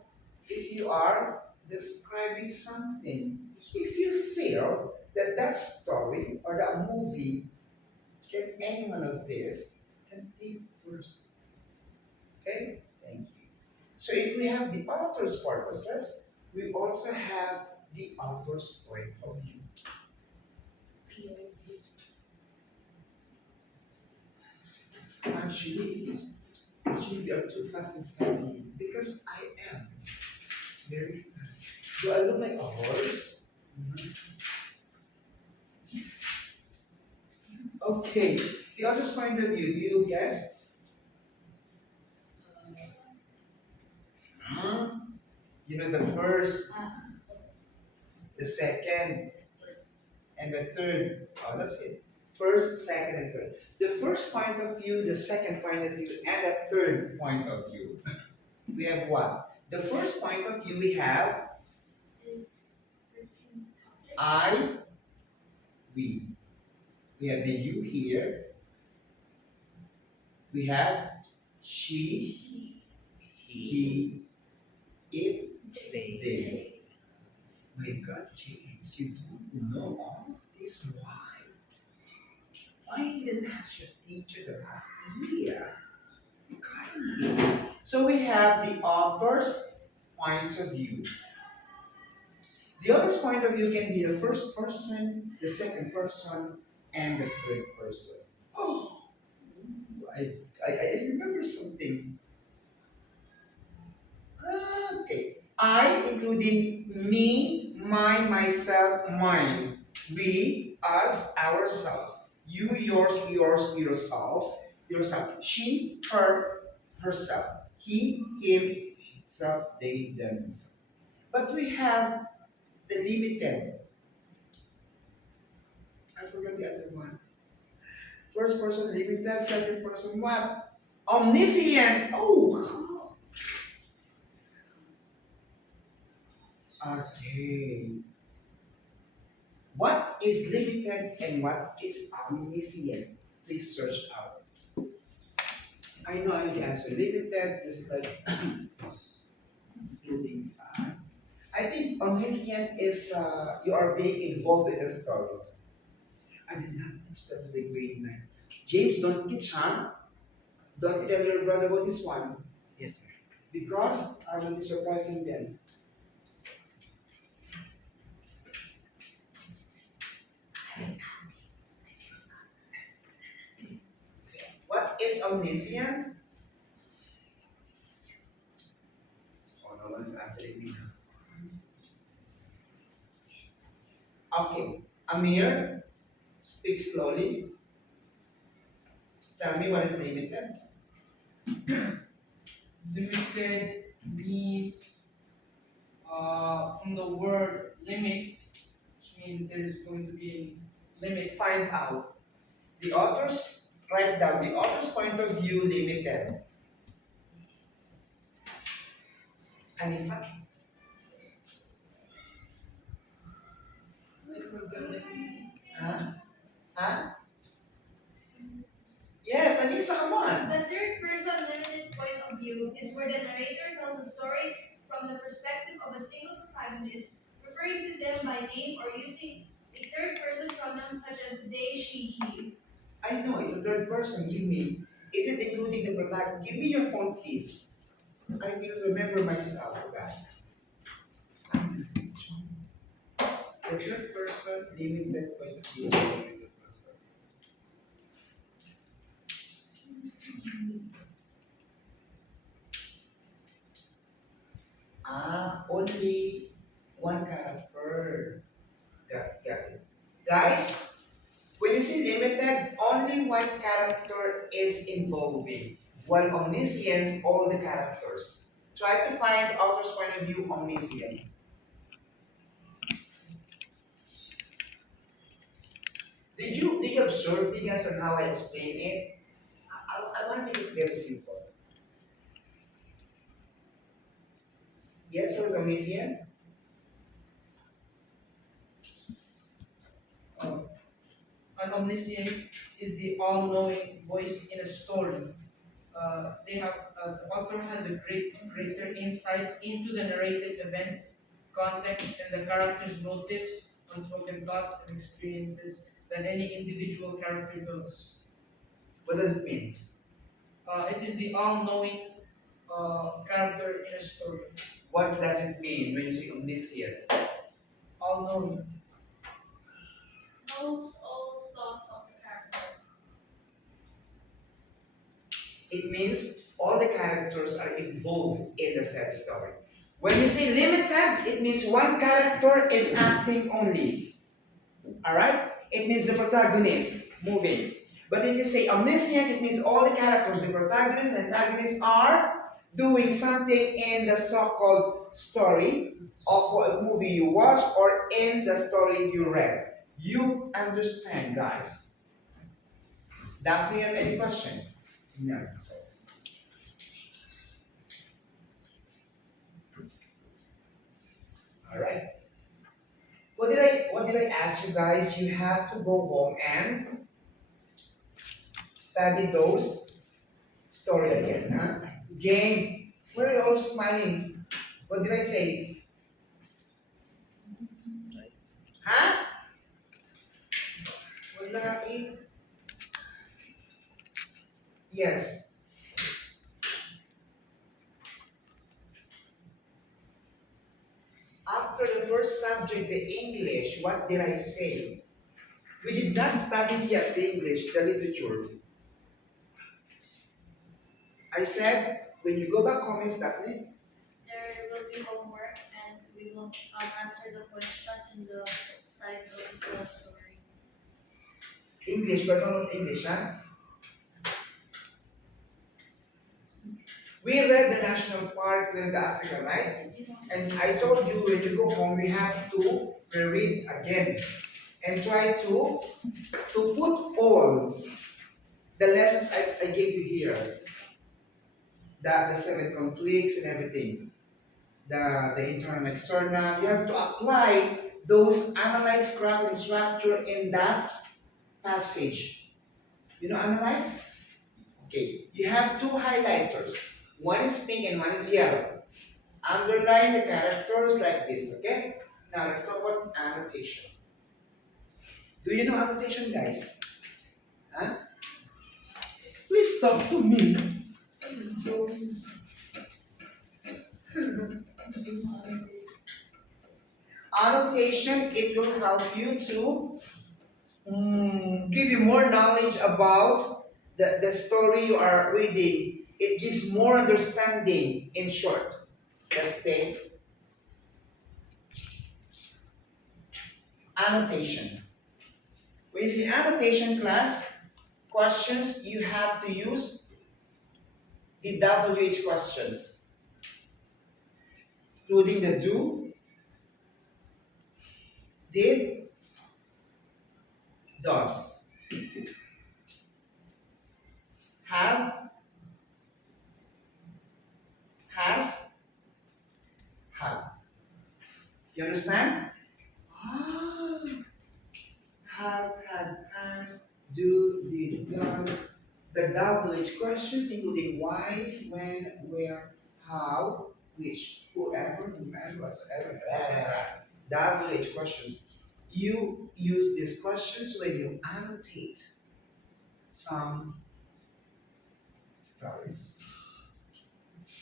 if you are describing something, if you feel that that story or that movie can any one of this, then think first. Okay? Thank you. So if we have the author's purposes, we also have the author's point of view. Actually, we are too fast in studying because I am very fast. Do I look like a horse? Mhm. Okay, the author's point of view, do you guess? Huh? You know, the first, the second, and the third. Oh, that's it. First, second, and third. The first point of view, the second point of view, and the third point of view. We have what? The first point of view we have I, we. We have the you here. We have she, he, it, they. My God, James, you don't know all of this. Why? Why didn't ask your teacher the last year regarding this? So we have the author's points of view. The author's point of view can be the first person, the second person, and the third person. Oh, I remember something. Okay. I, including me, my, myself, mine. We, us, ourselves. You, yours, yourself, yourself. She, her, herself. He, him, himself, they, themselves. But we have the limited. I forgot the other one. First person limited, second person what? Omniscient. Oh, Okay. What is limited and what is omniscient? Please search out. I know I know the answer. Limited, just like including. I think omniscient is you are being involved in a story. I did not teach that to the grade 9. James, don't teach, huh? Don't tell your brother about this one. Yes, sir. Because I will be surprising them. What is omniscient? Oh, no one is answering me now. Okay, Amir, speak slowly. Tell me what is limited. Limited means from the word limit, which means there is going to be a limit. Find out. The authors, write down the author's point of view limited. Anissa? I forgot this. Huh? Huh? Yes, Anissa, come on. The third person limited point of view is where the narrator tells the story from the perspective of a single protagonist, referring to them by name or using a third person pronoun such as they, she, he. I know it's a third person. Give me. Is it including the protagonist? Give me your phone, please. I will remember myself for that. The third person limited point of view is the limited person. Only one character. Got it. Guys, when you say limited, only one character is involving. While omniscience, all the characters. Try to find author's point of view omniscience. Did you observe me guys on how I explain it? I want to make it very simple. Yes, who's omniscient? An omniscient is the all-knowing voice in a story. The author has a greater insight into the narrated events, context, and the character's motives, unspoken thoughts, and experiences than any individual character does. What does it mean? It is the all-knowing character in a story. What does it mean when you say omniscient? All-knowing. Knows all thoughts of the character. It means all the characters are involved in the said story. When you say limited, it means one character is acting only. Alright? It means the protagonist moving. But if you say omniscient, it means all the characters, the protagonist and antagonists are doing something in the so-called story of what movie you watch or in the story you read. You understand, guys. Daphne, have any question? No. So. All right. What did I ask you guys? You have to go home and study those story again, huh? James, why are you all smiling? What did I say? Huh? Wala nga eh. Yes. After the first subject, the English, what did I say? We did not study yet the English, the literature. I said, when you go back home, Miss Daphne, There will be homework and we will answer the questions in the side of the story. English, but not English, huh? We read the national park, we read the Africa, right? And I told you when you go home, we have to reread again and try to put all the lessons I gave you here, the seven conflicts and everything. the internal and external. You have to apply those analyze, graph, and structure in that passage. You know analyze? Okay. You have two highlighters. One is pink and one is yellow. Underline the characters like this, okay? Now let's talk about annotation. Do you know annotation, guys? Huh? Please talk to me. Annotation, it will help you to give you more knowledge about the story you are reading. It gives more understanding, in short. Let's take annotation. When you see annotation class, questions, you have to use the WH questions, including the do, did, does, have, has, have. You understand? Ah, have, had, has, do, did, does. The WH questions including why, when, where, how, which, whoever, whomever, whatsoever. WH questions. You use these questions when you annotate some stories.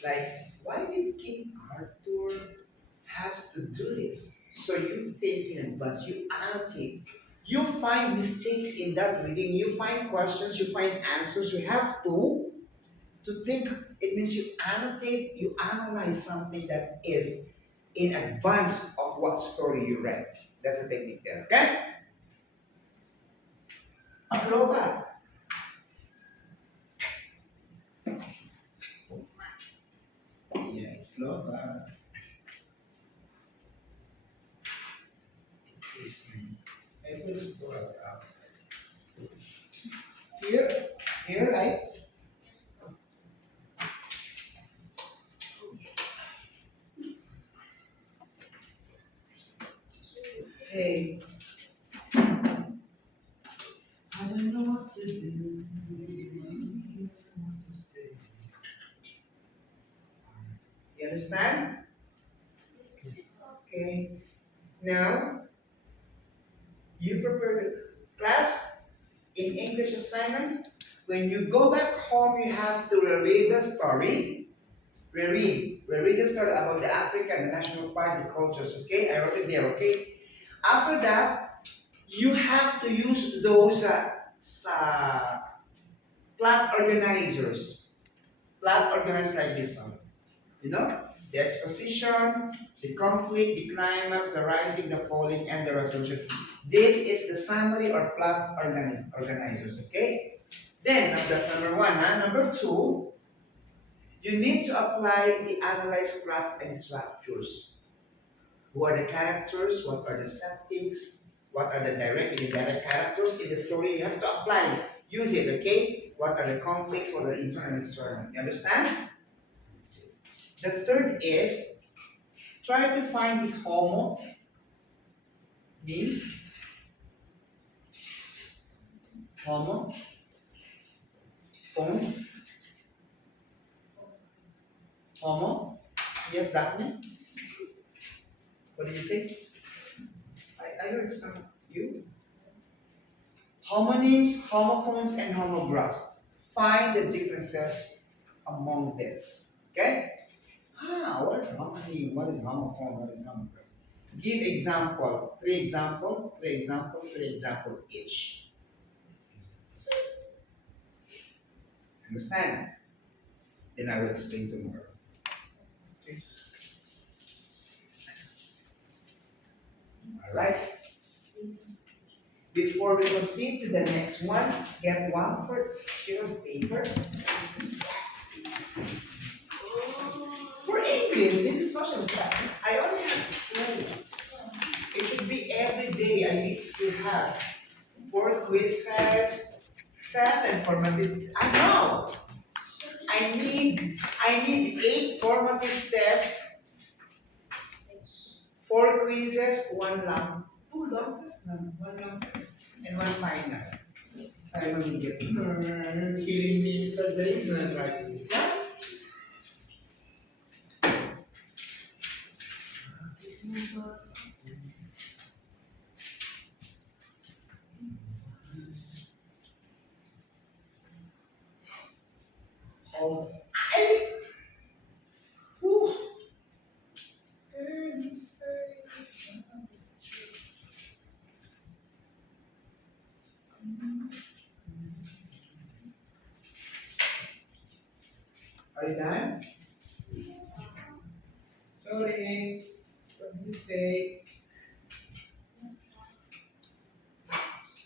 Like, why did King Arthur has to do this? So you think in advance, you annotate. You find mistakes in that reading, you find questions, you find answers, you have to think. It means you annotate, you analyze something that is in advance of what story you read. That's a technique there, okay? Global. Yeah, it's global. It is it is global outside. Here, right? Okay. I don't know what to do. I don't know what to say. You understand? Okay. Now, you prepare the class in English assignment. When you go back home, you have to reread the story. Reread the story about the Africa and the national park, the cultures. Okay, I wrote it there. Okay. After that, you have to use those plot organizers. Plot organized like this one. You know, the exposition, the conflict, the climax, the rising, the falling, and the resolution. This is the summary or plot organizers. Okay. Then that's number one. Number two, you need to apply the analyze, graph, and structures. Who are the characters? What are the settings? What are the direct and indirect characters in the story? You have to apply it. Use it, okay? What are the conflicts? What are the internal and external? You understand? The third is try to find the homo means homo phones homo. Yes, Daphne? What did you say? I heard some. You? Homonyms, homophones, and homographs. Find the differences among this. Okay? What is homonym? What is homophone? What is homographs? Give example. Three example each. Understand? Then I will explain tomorrow. Alright? Before we proceed to the next one, get one for Shira's paper. For English, this is social stuff. I only have 12. It should be every day. I need to have 4 quizzes, 7 formative. I know. I need 8 formative tests 4 quizzes, 1 long, 2 long test, 1 long test, and 1 final. Simon will get killing me, Mr. Jason, like this. Hold. Whew. Are you done? Sorry. What do you say?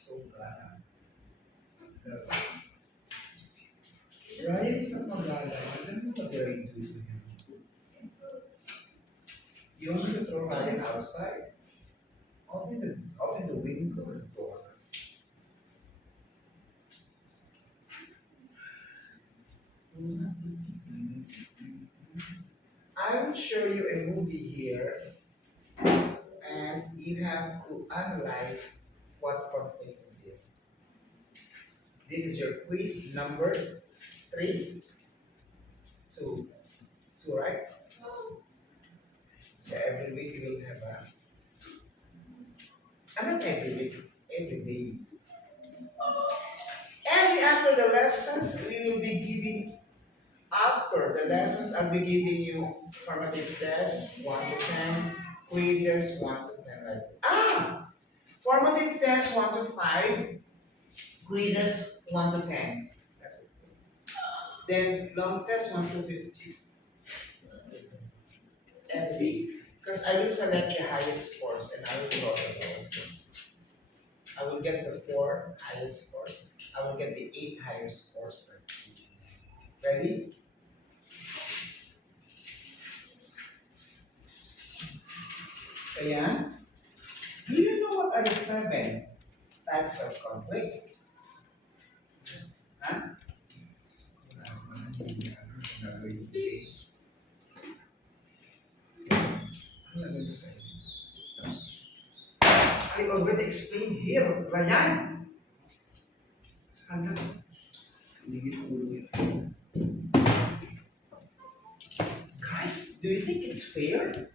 So glad. Ryan is not magala. I don't know what they're doing to him. You want me to throw Ryan outside? Open the window or the door. I will show you a movie here, and you have to analyze what conflicts is this. This is your quiz number 3, 2, 2, right? So every week you will have not every week, every day. Every after the lessons, we will be giving, after the lessons, I'll be giving you formative tests 1 to 10, quizzes 1 to 10. Formative tests 1 to 5, quizzes 1 to 10. That's it. Then long test 1 to 50. Every day. Because I will select the highest scores and I will draw the lowest one. I will get the 4 highest scores. I will get the 8 highest scores per each. Ready? Kaya, do you know what are the 7 types of conflict? Huh? I already explained here, Ryan. Stand up. Guys, do you think it's fair?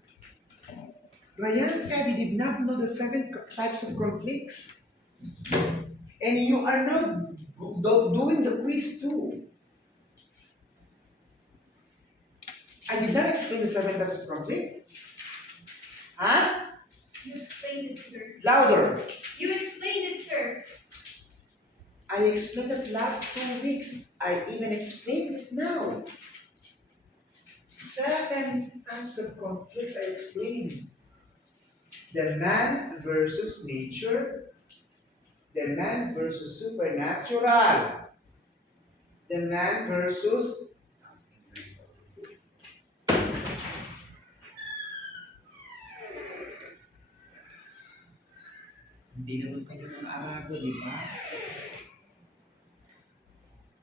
Ryan said he did not know the 7 types of conflicts. And you are not doing the quiz too. I did not explain the 7 types of conflict. Huh? You explained it, sir. Louder. You explained it, sir. I explained it last 2 weeks. I even explained this now. 7 types of conflicts I explained. The man versus nature. The man versus supernatural. The man versus hindi naman kayo mga Arabo, di ba?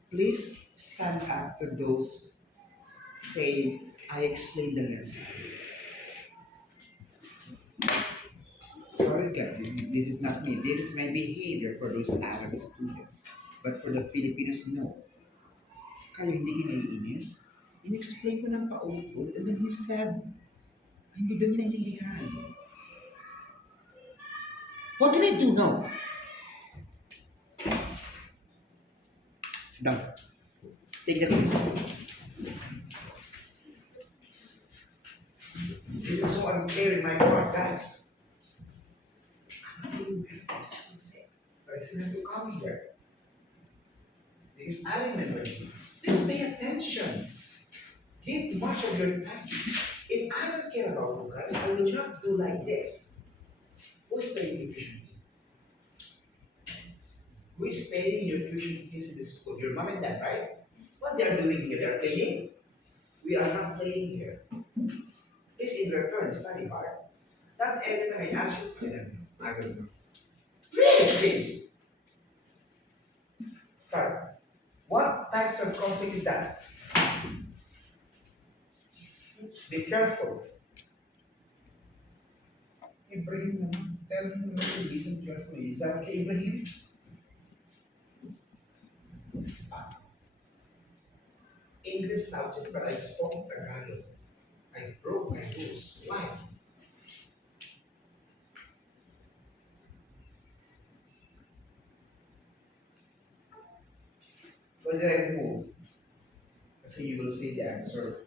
Please stand up to those saying, I explained the lesson. Sorry guys, this is not me. This is my behavior for those Arab students. But for the Filipinos, no. Kayo hindi kayo naiinis? In-explain ko ng paulit-ulit and then he said, hindi daw niya naintindihan. What did I do now? Sit down. Take the quiz. This is so unfair in my part, guys. I'm feeling very sick, but I still have to come here. Because I remember you. Please pay attention. Give much of your time. If I don't care about you guys, I will not do like this. Who's paying your tuition fee? Who is paying your tuition fees in the school? Your mom and dad, right? What they are doing here? They are playing? We are not playing here. Please, in return, study hard. Not every time I ask you, I don't know. Please, James! Start. What types of conflict is that? Be careful. Ibrahim naman. Tell him to listen carefully. Is that okay, Ibrahim? Ah, English subject, but I spoke Tagalog. I broke my rules. Why? Why did I move? So you will see the answer.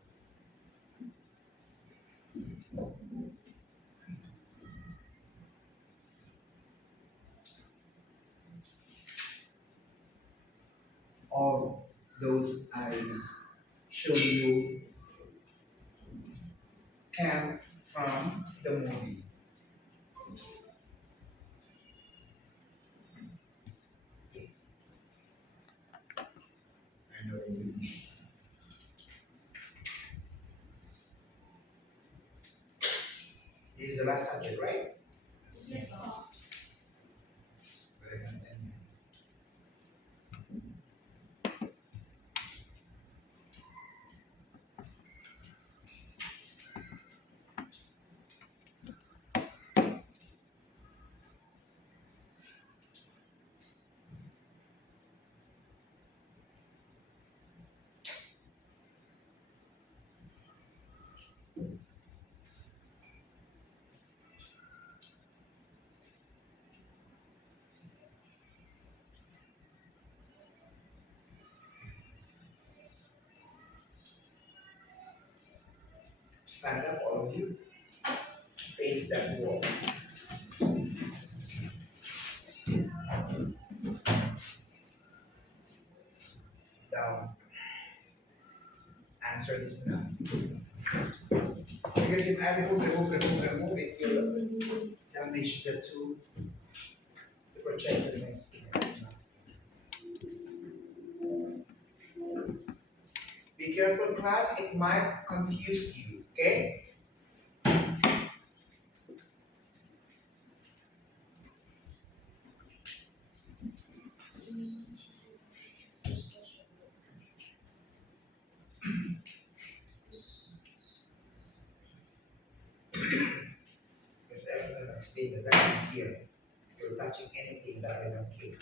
All those I show you came from the movie. I know you. This is the last subject, right? Yes. Very good. Stand up, all of you. Face that wall. Down. Answer this now. Because if I remove it will damage the two, the projector next. Be careful, class. It might confuse you. Okay. Because everything that's being the that is here. If you're touching anything that I don't care.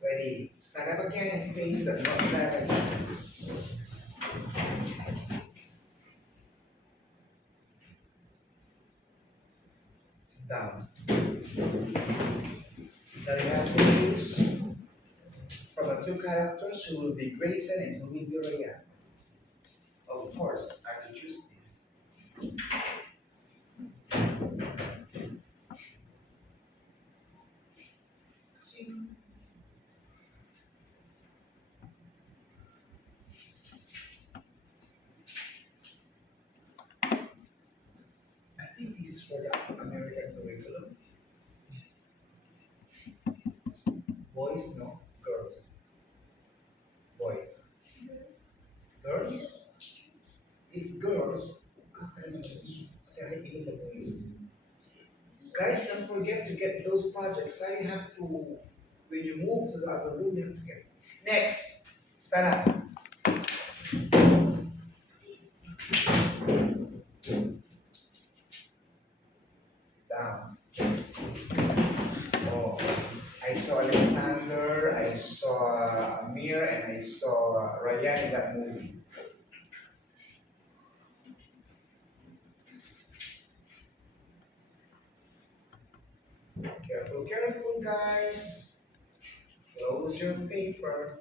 Ready? Stand up again and face the not direction. Sit down. Now you have to choose from the two characters who will be Grayson and who will be Ryan. Of course, I have to choose this. Kasi, I think this is for the American curriculum. Yes. Boys, no. Girls. Boys. Girls? If girls, okay, even the boys. Guys, don't forget to get those projects. So you have to, when you move to the other room, you have to get. Next, stand up. Sit down. Oh, I saw Alexander, I saw Amir, and I saw Ryan in that movie. Careful, careful, guys. Close your paper.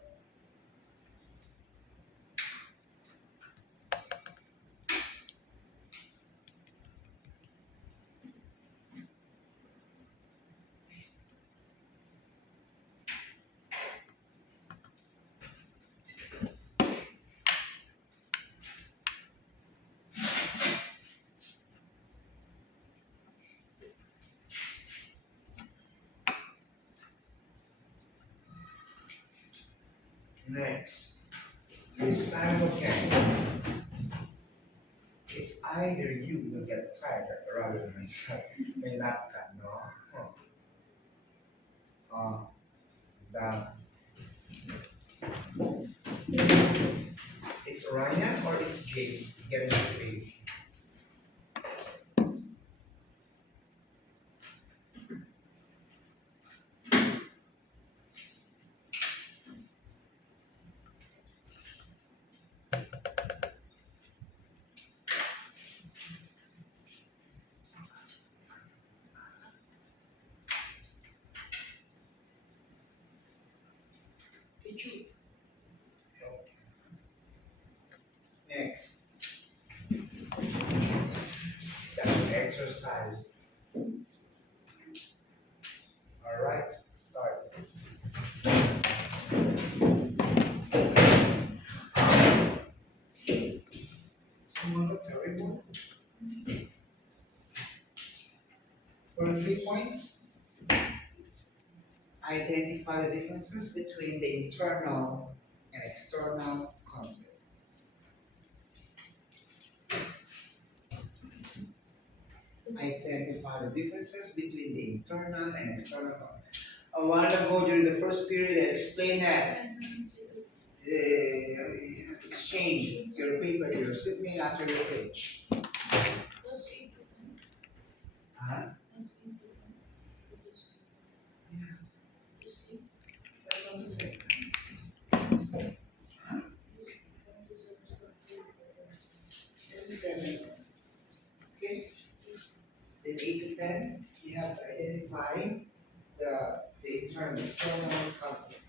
Next, this time again. It's either you will get tired rather than myself. May not cut, no? Down. It's Ryan or it's James getting the page. Did you help? Next. That's an exercise. Alright, start. Someone look terrible. For 3 points, identify the differences between the internal and external conflict. Identify the differences between the internal and external conflict. A while ago during the first period, I explained that exchange your paper, your statement after your page. Huh? That's what I'm saying. This is 7. Okay? Then 8 to 10, you have to identify the internal external conflict.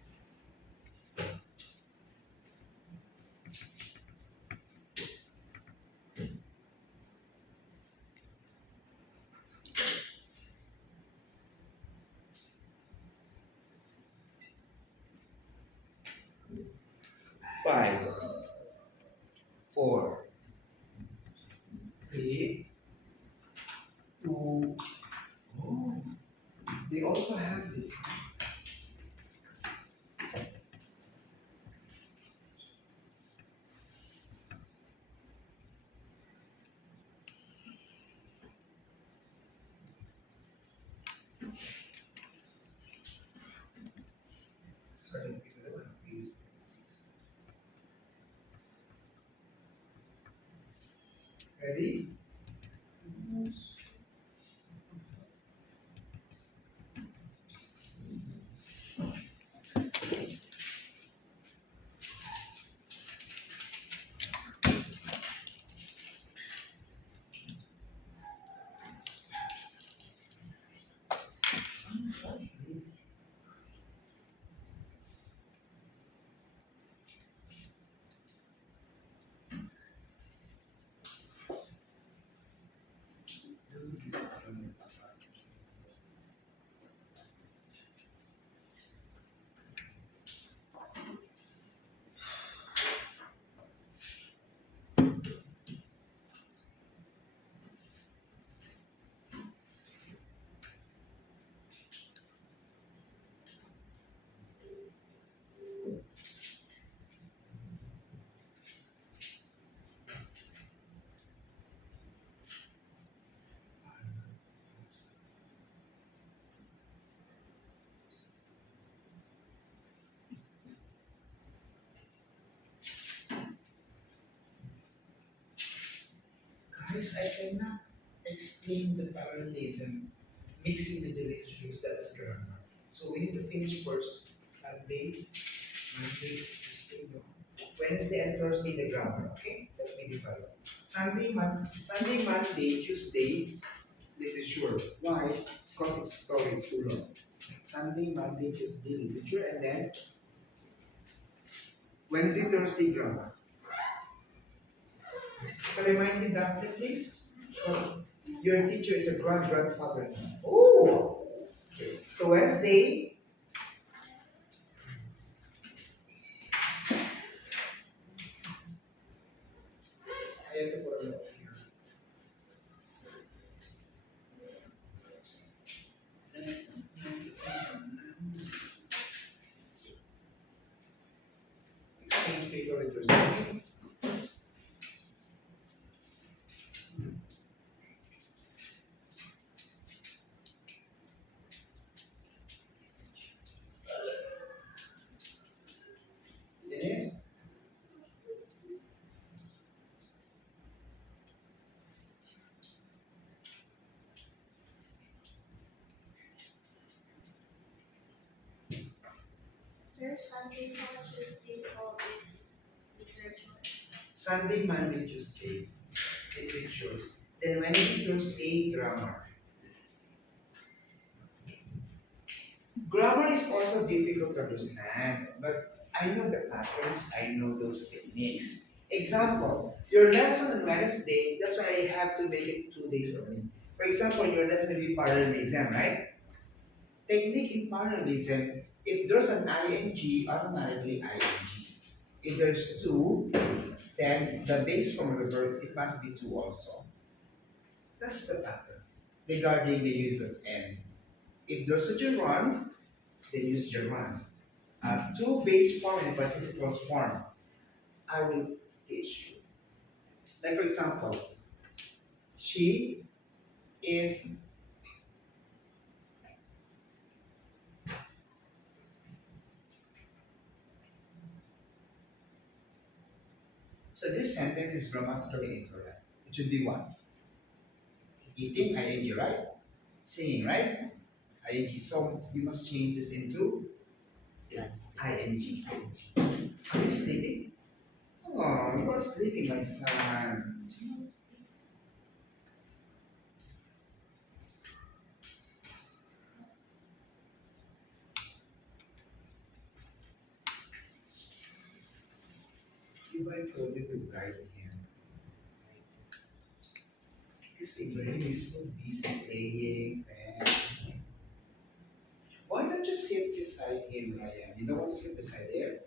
Five, 4, 3, 2. Oh, they also have this. Starting with the one, please. Ready? What's this? Guys, I cannot explain the parallelism mixing with the literature because that's grammar. So we need to finish first Sunday, Monday, Tuesday, no. Wednesday and Thursday the grammar, okay? Let me divide. Sunday, Monday, Tuesday, literature. Why? Because it's story, it's too long. Sunday, Monday, Tuesday, literature, and then Wednesday, Thursday, grammar. So remind me, Daphne, please. Because your teacher is a grandfather. Oh! Okay. So Wednesday. I have to put a note here. Exchange paper with your student. Sir, Sunday to Tuesday po is literature. Sunday, Monday, Tuesday, literature. Then Wednesday, Thursday, grammar. Grammar is also difficult to understand, but I know the patterns, I know those techniques. Example, your lesson on Wednesday, that's why I have to make it 2 days early. For example, your lesson will be parallelism, right? Technique in parallelism, if there's an ing, automatically ing. If there's two, then the base form of the verb, it must be two also. That's the pattern regarding the use of n. If there's a gerund, then use gerunds. Two base form and participles form. I will teach you. Like for example, she is so this sentence is grammatically incorrect. It should be one. Eating, ing, right? Singing, right? Ing. So we must change this into ing. Are you sleeping? Oh, you are sleeping, my son. If I told you to guide him, this Ibrahim is so busy playing, man. Why don't you sit beside him, Ryan? You don't want to sit beside him?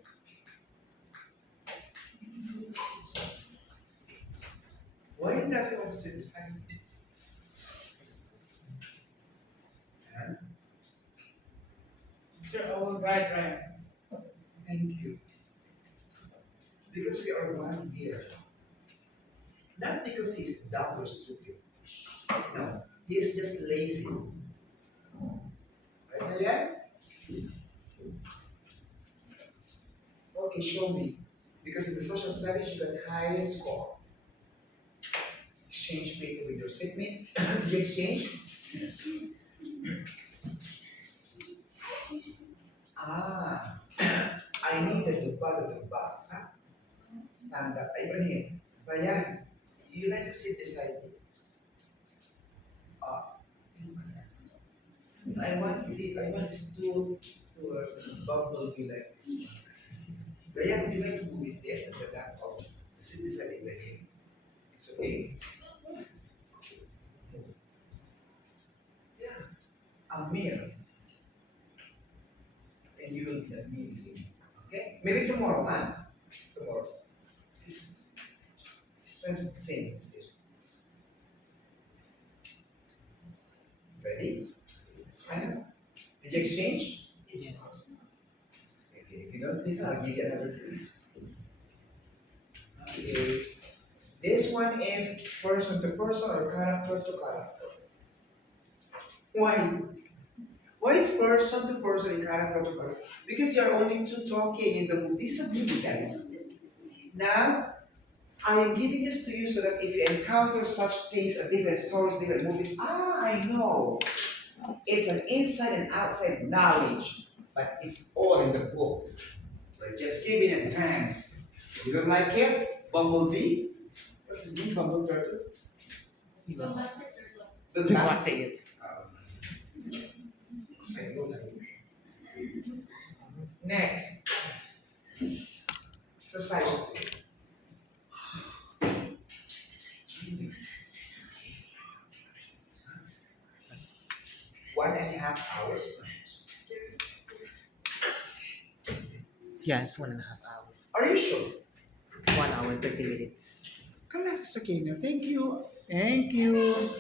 Why does he want to sit beside him? Huh? Sir, I will guide Ryan. Thank you. Because we are one here. Not because he's dumb or stupid. No, he is just lazy. Right, Ryan? Okay, show me. Because in the social studies, you got higher score. Exchange paper with your seatmate. Did you exchange? Ah, I need the bottom of the box, huh? Stand up. Ibrahim, Bayan, do you like to sit beside me? Ah, I want this tool to bubble be like this. Bayan, would you like to move it there at the back of to sit beside Ibrahim? It's okay. Yeah, Amir. And you will be amazing. Okay? Maybe tomorrow, huh? Tomorrow. This one's the same. Ready? It's fine. Did you exchange? Yes. Okay, if you don't, please, I'll give you another quiz. Okay. This one is person to person or character to character. Why? Why is person to person and character to character? Because there are only two talking in the movie. This is a movie, guys. Now, I am giving this to you so that if you encounter such things, different stories, different movies, I know. It's an inside and outside knowledge, but it's all in the book. We're just giving advance. You don't like it? Bumblebee? What's his name? Bumble Turtle? The You must last. say it. Say no. Next. Society. One and a half hours. Yes, 1.5 hours. Are you sure? 1 hour, 30 minutes. Come, that's okay now. Thank you. Thank you.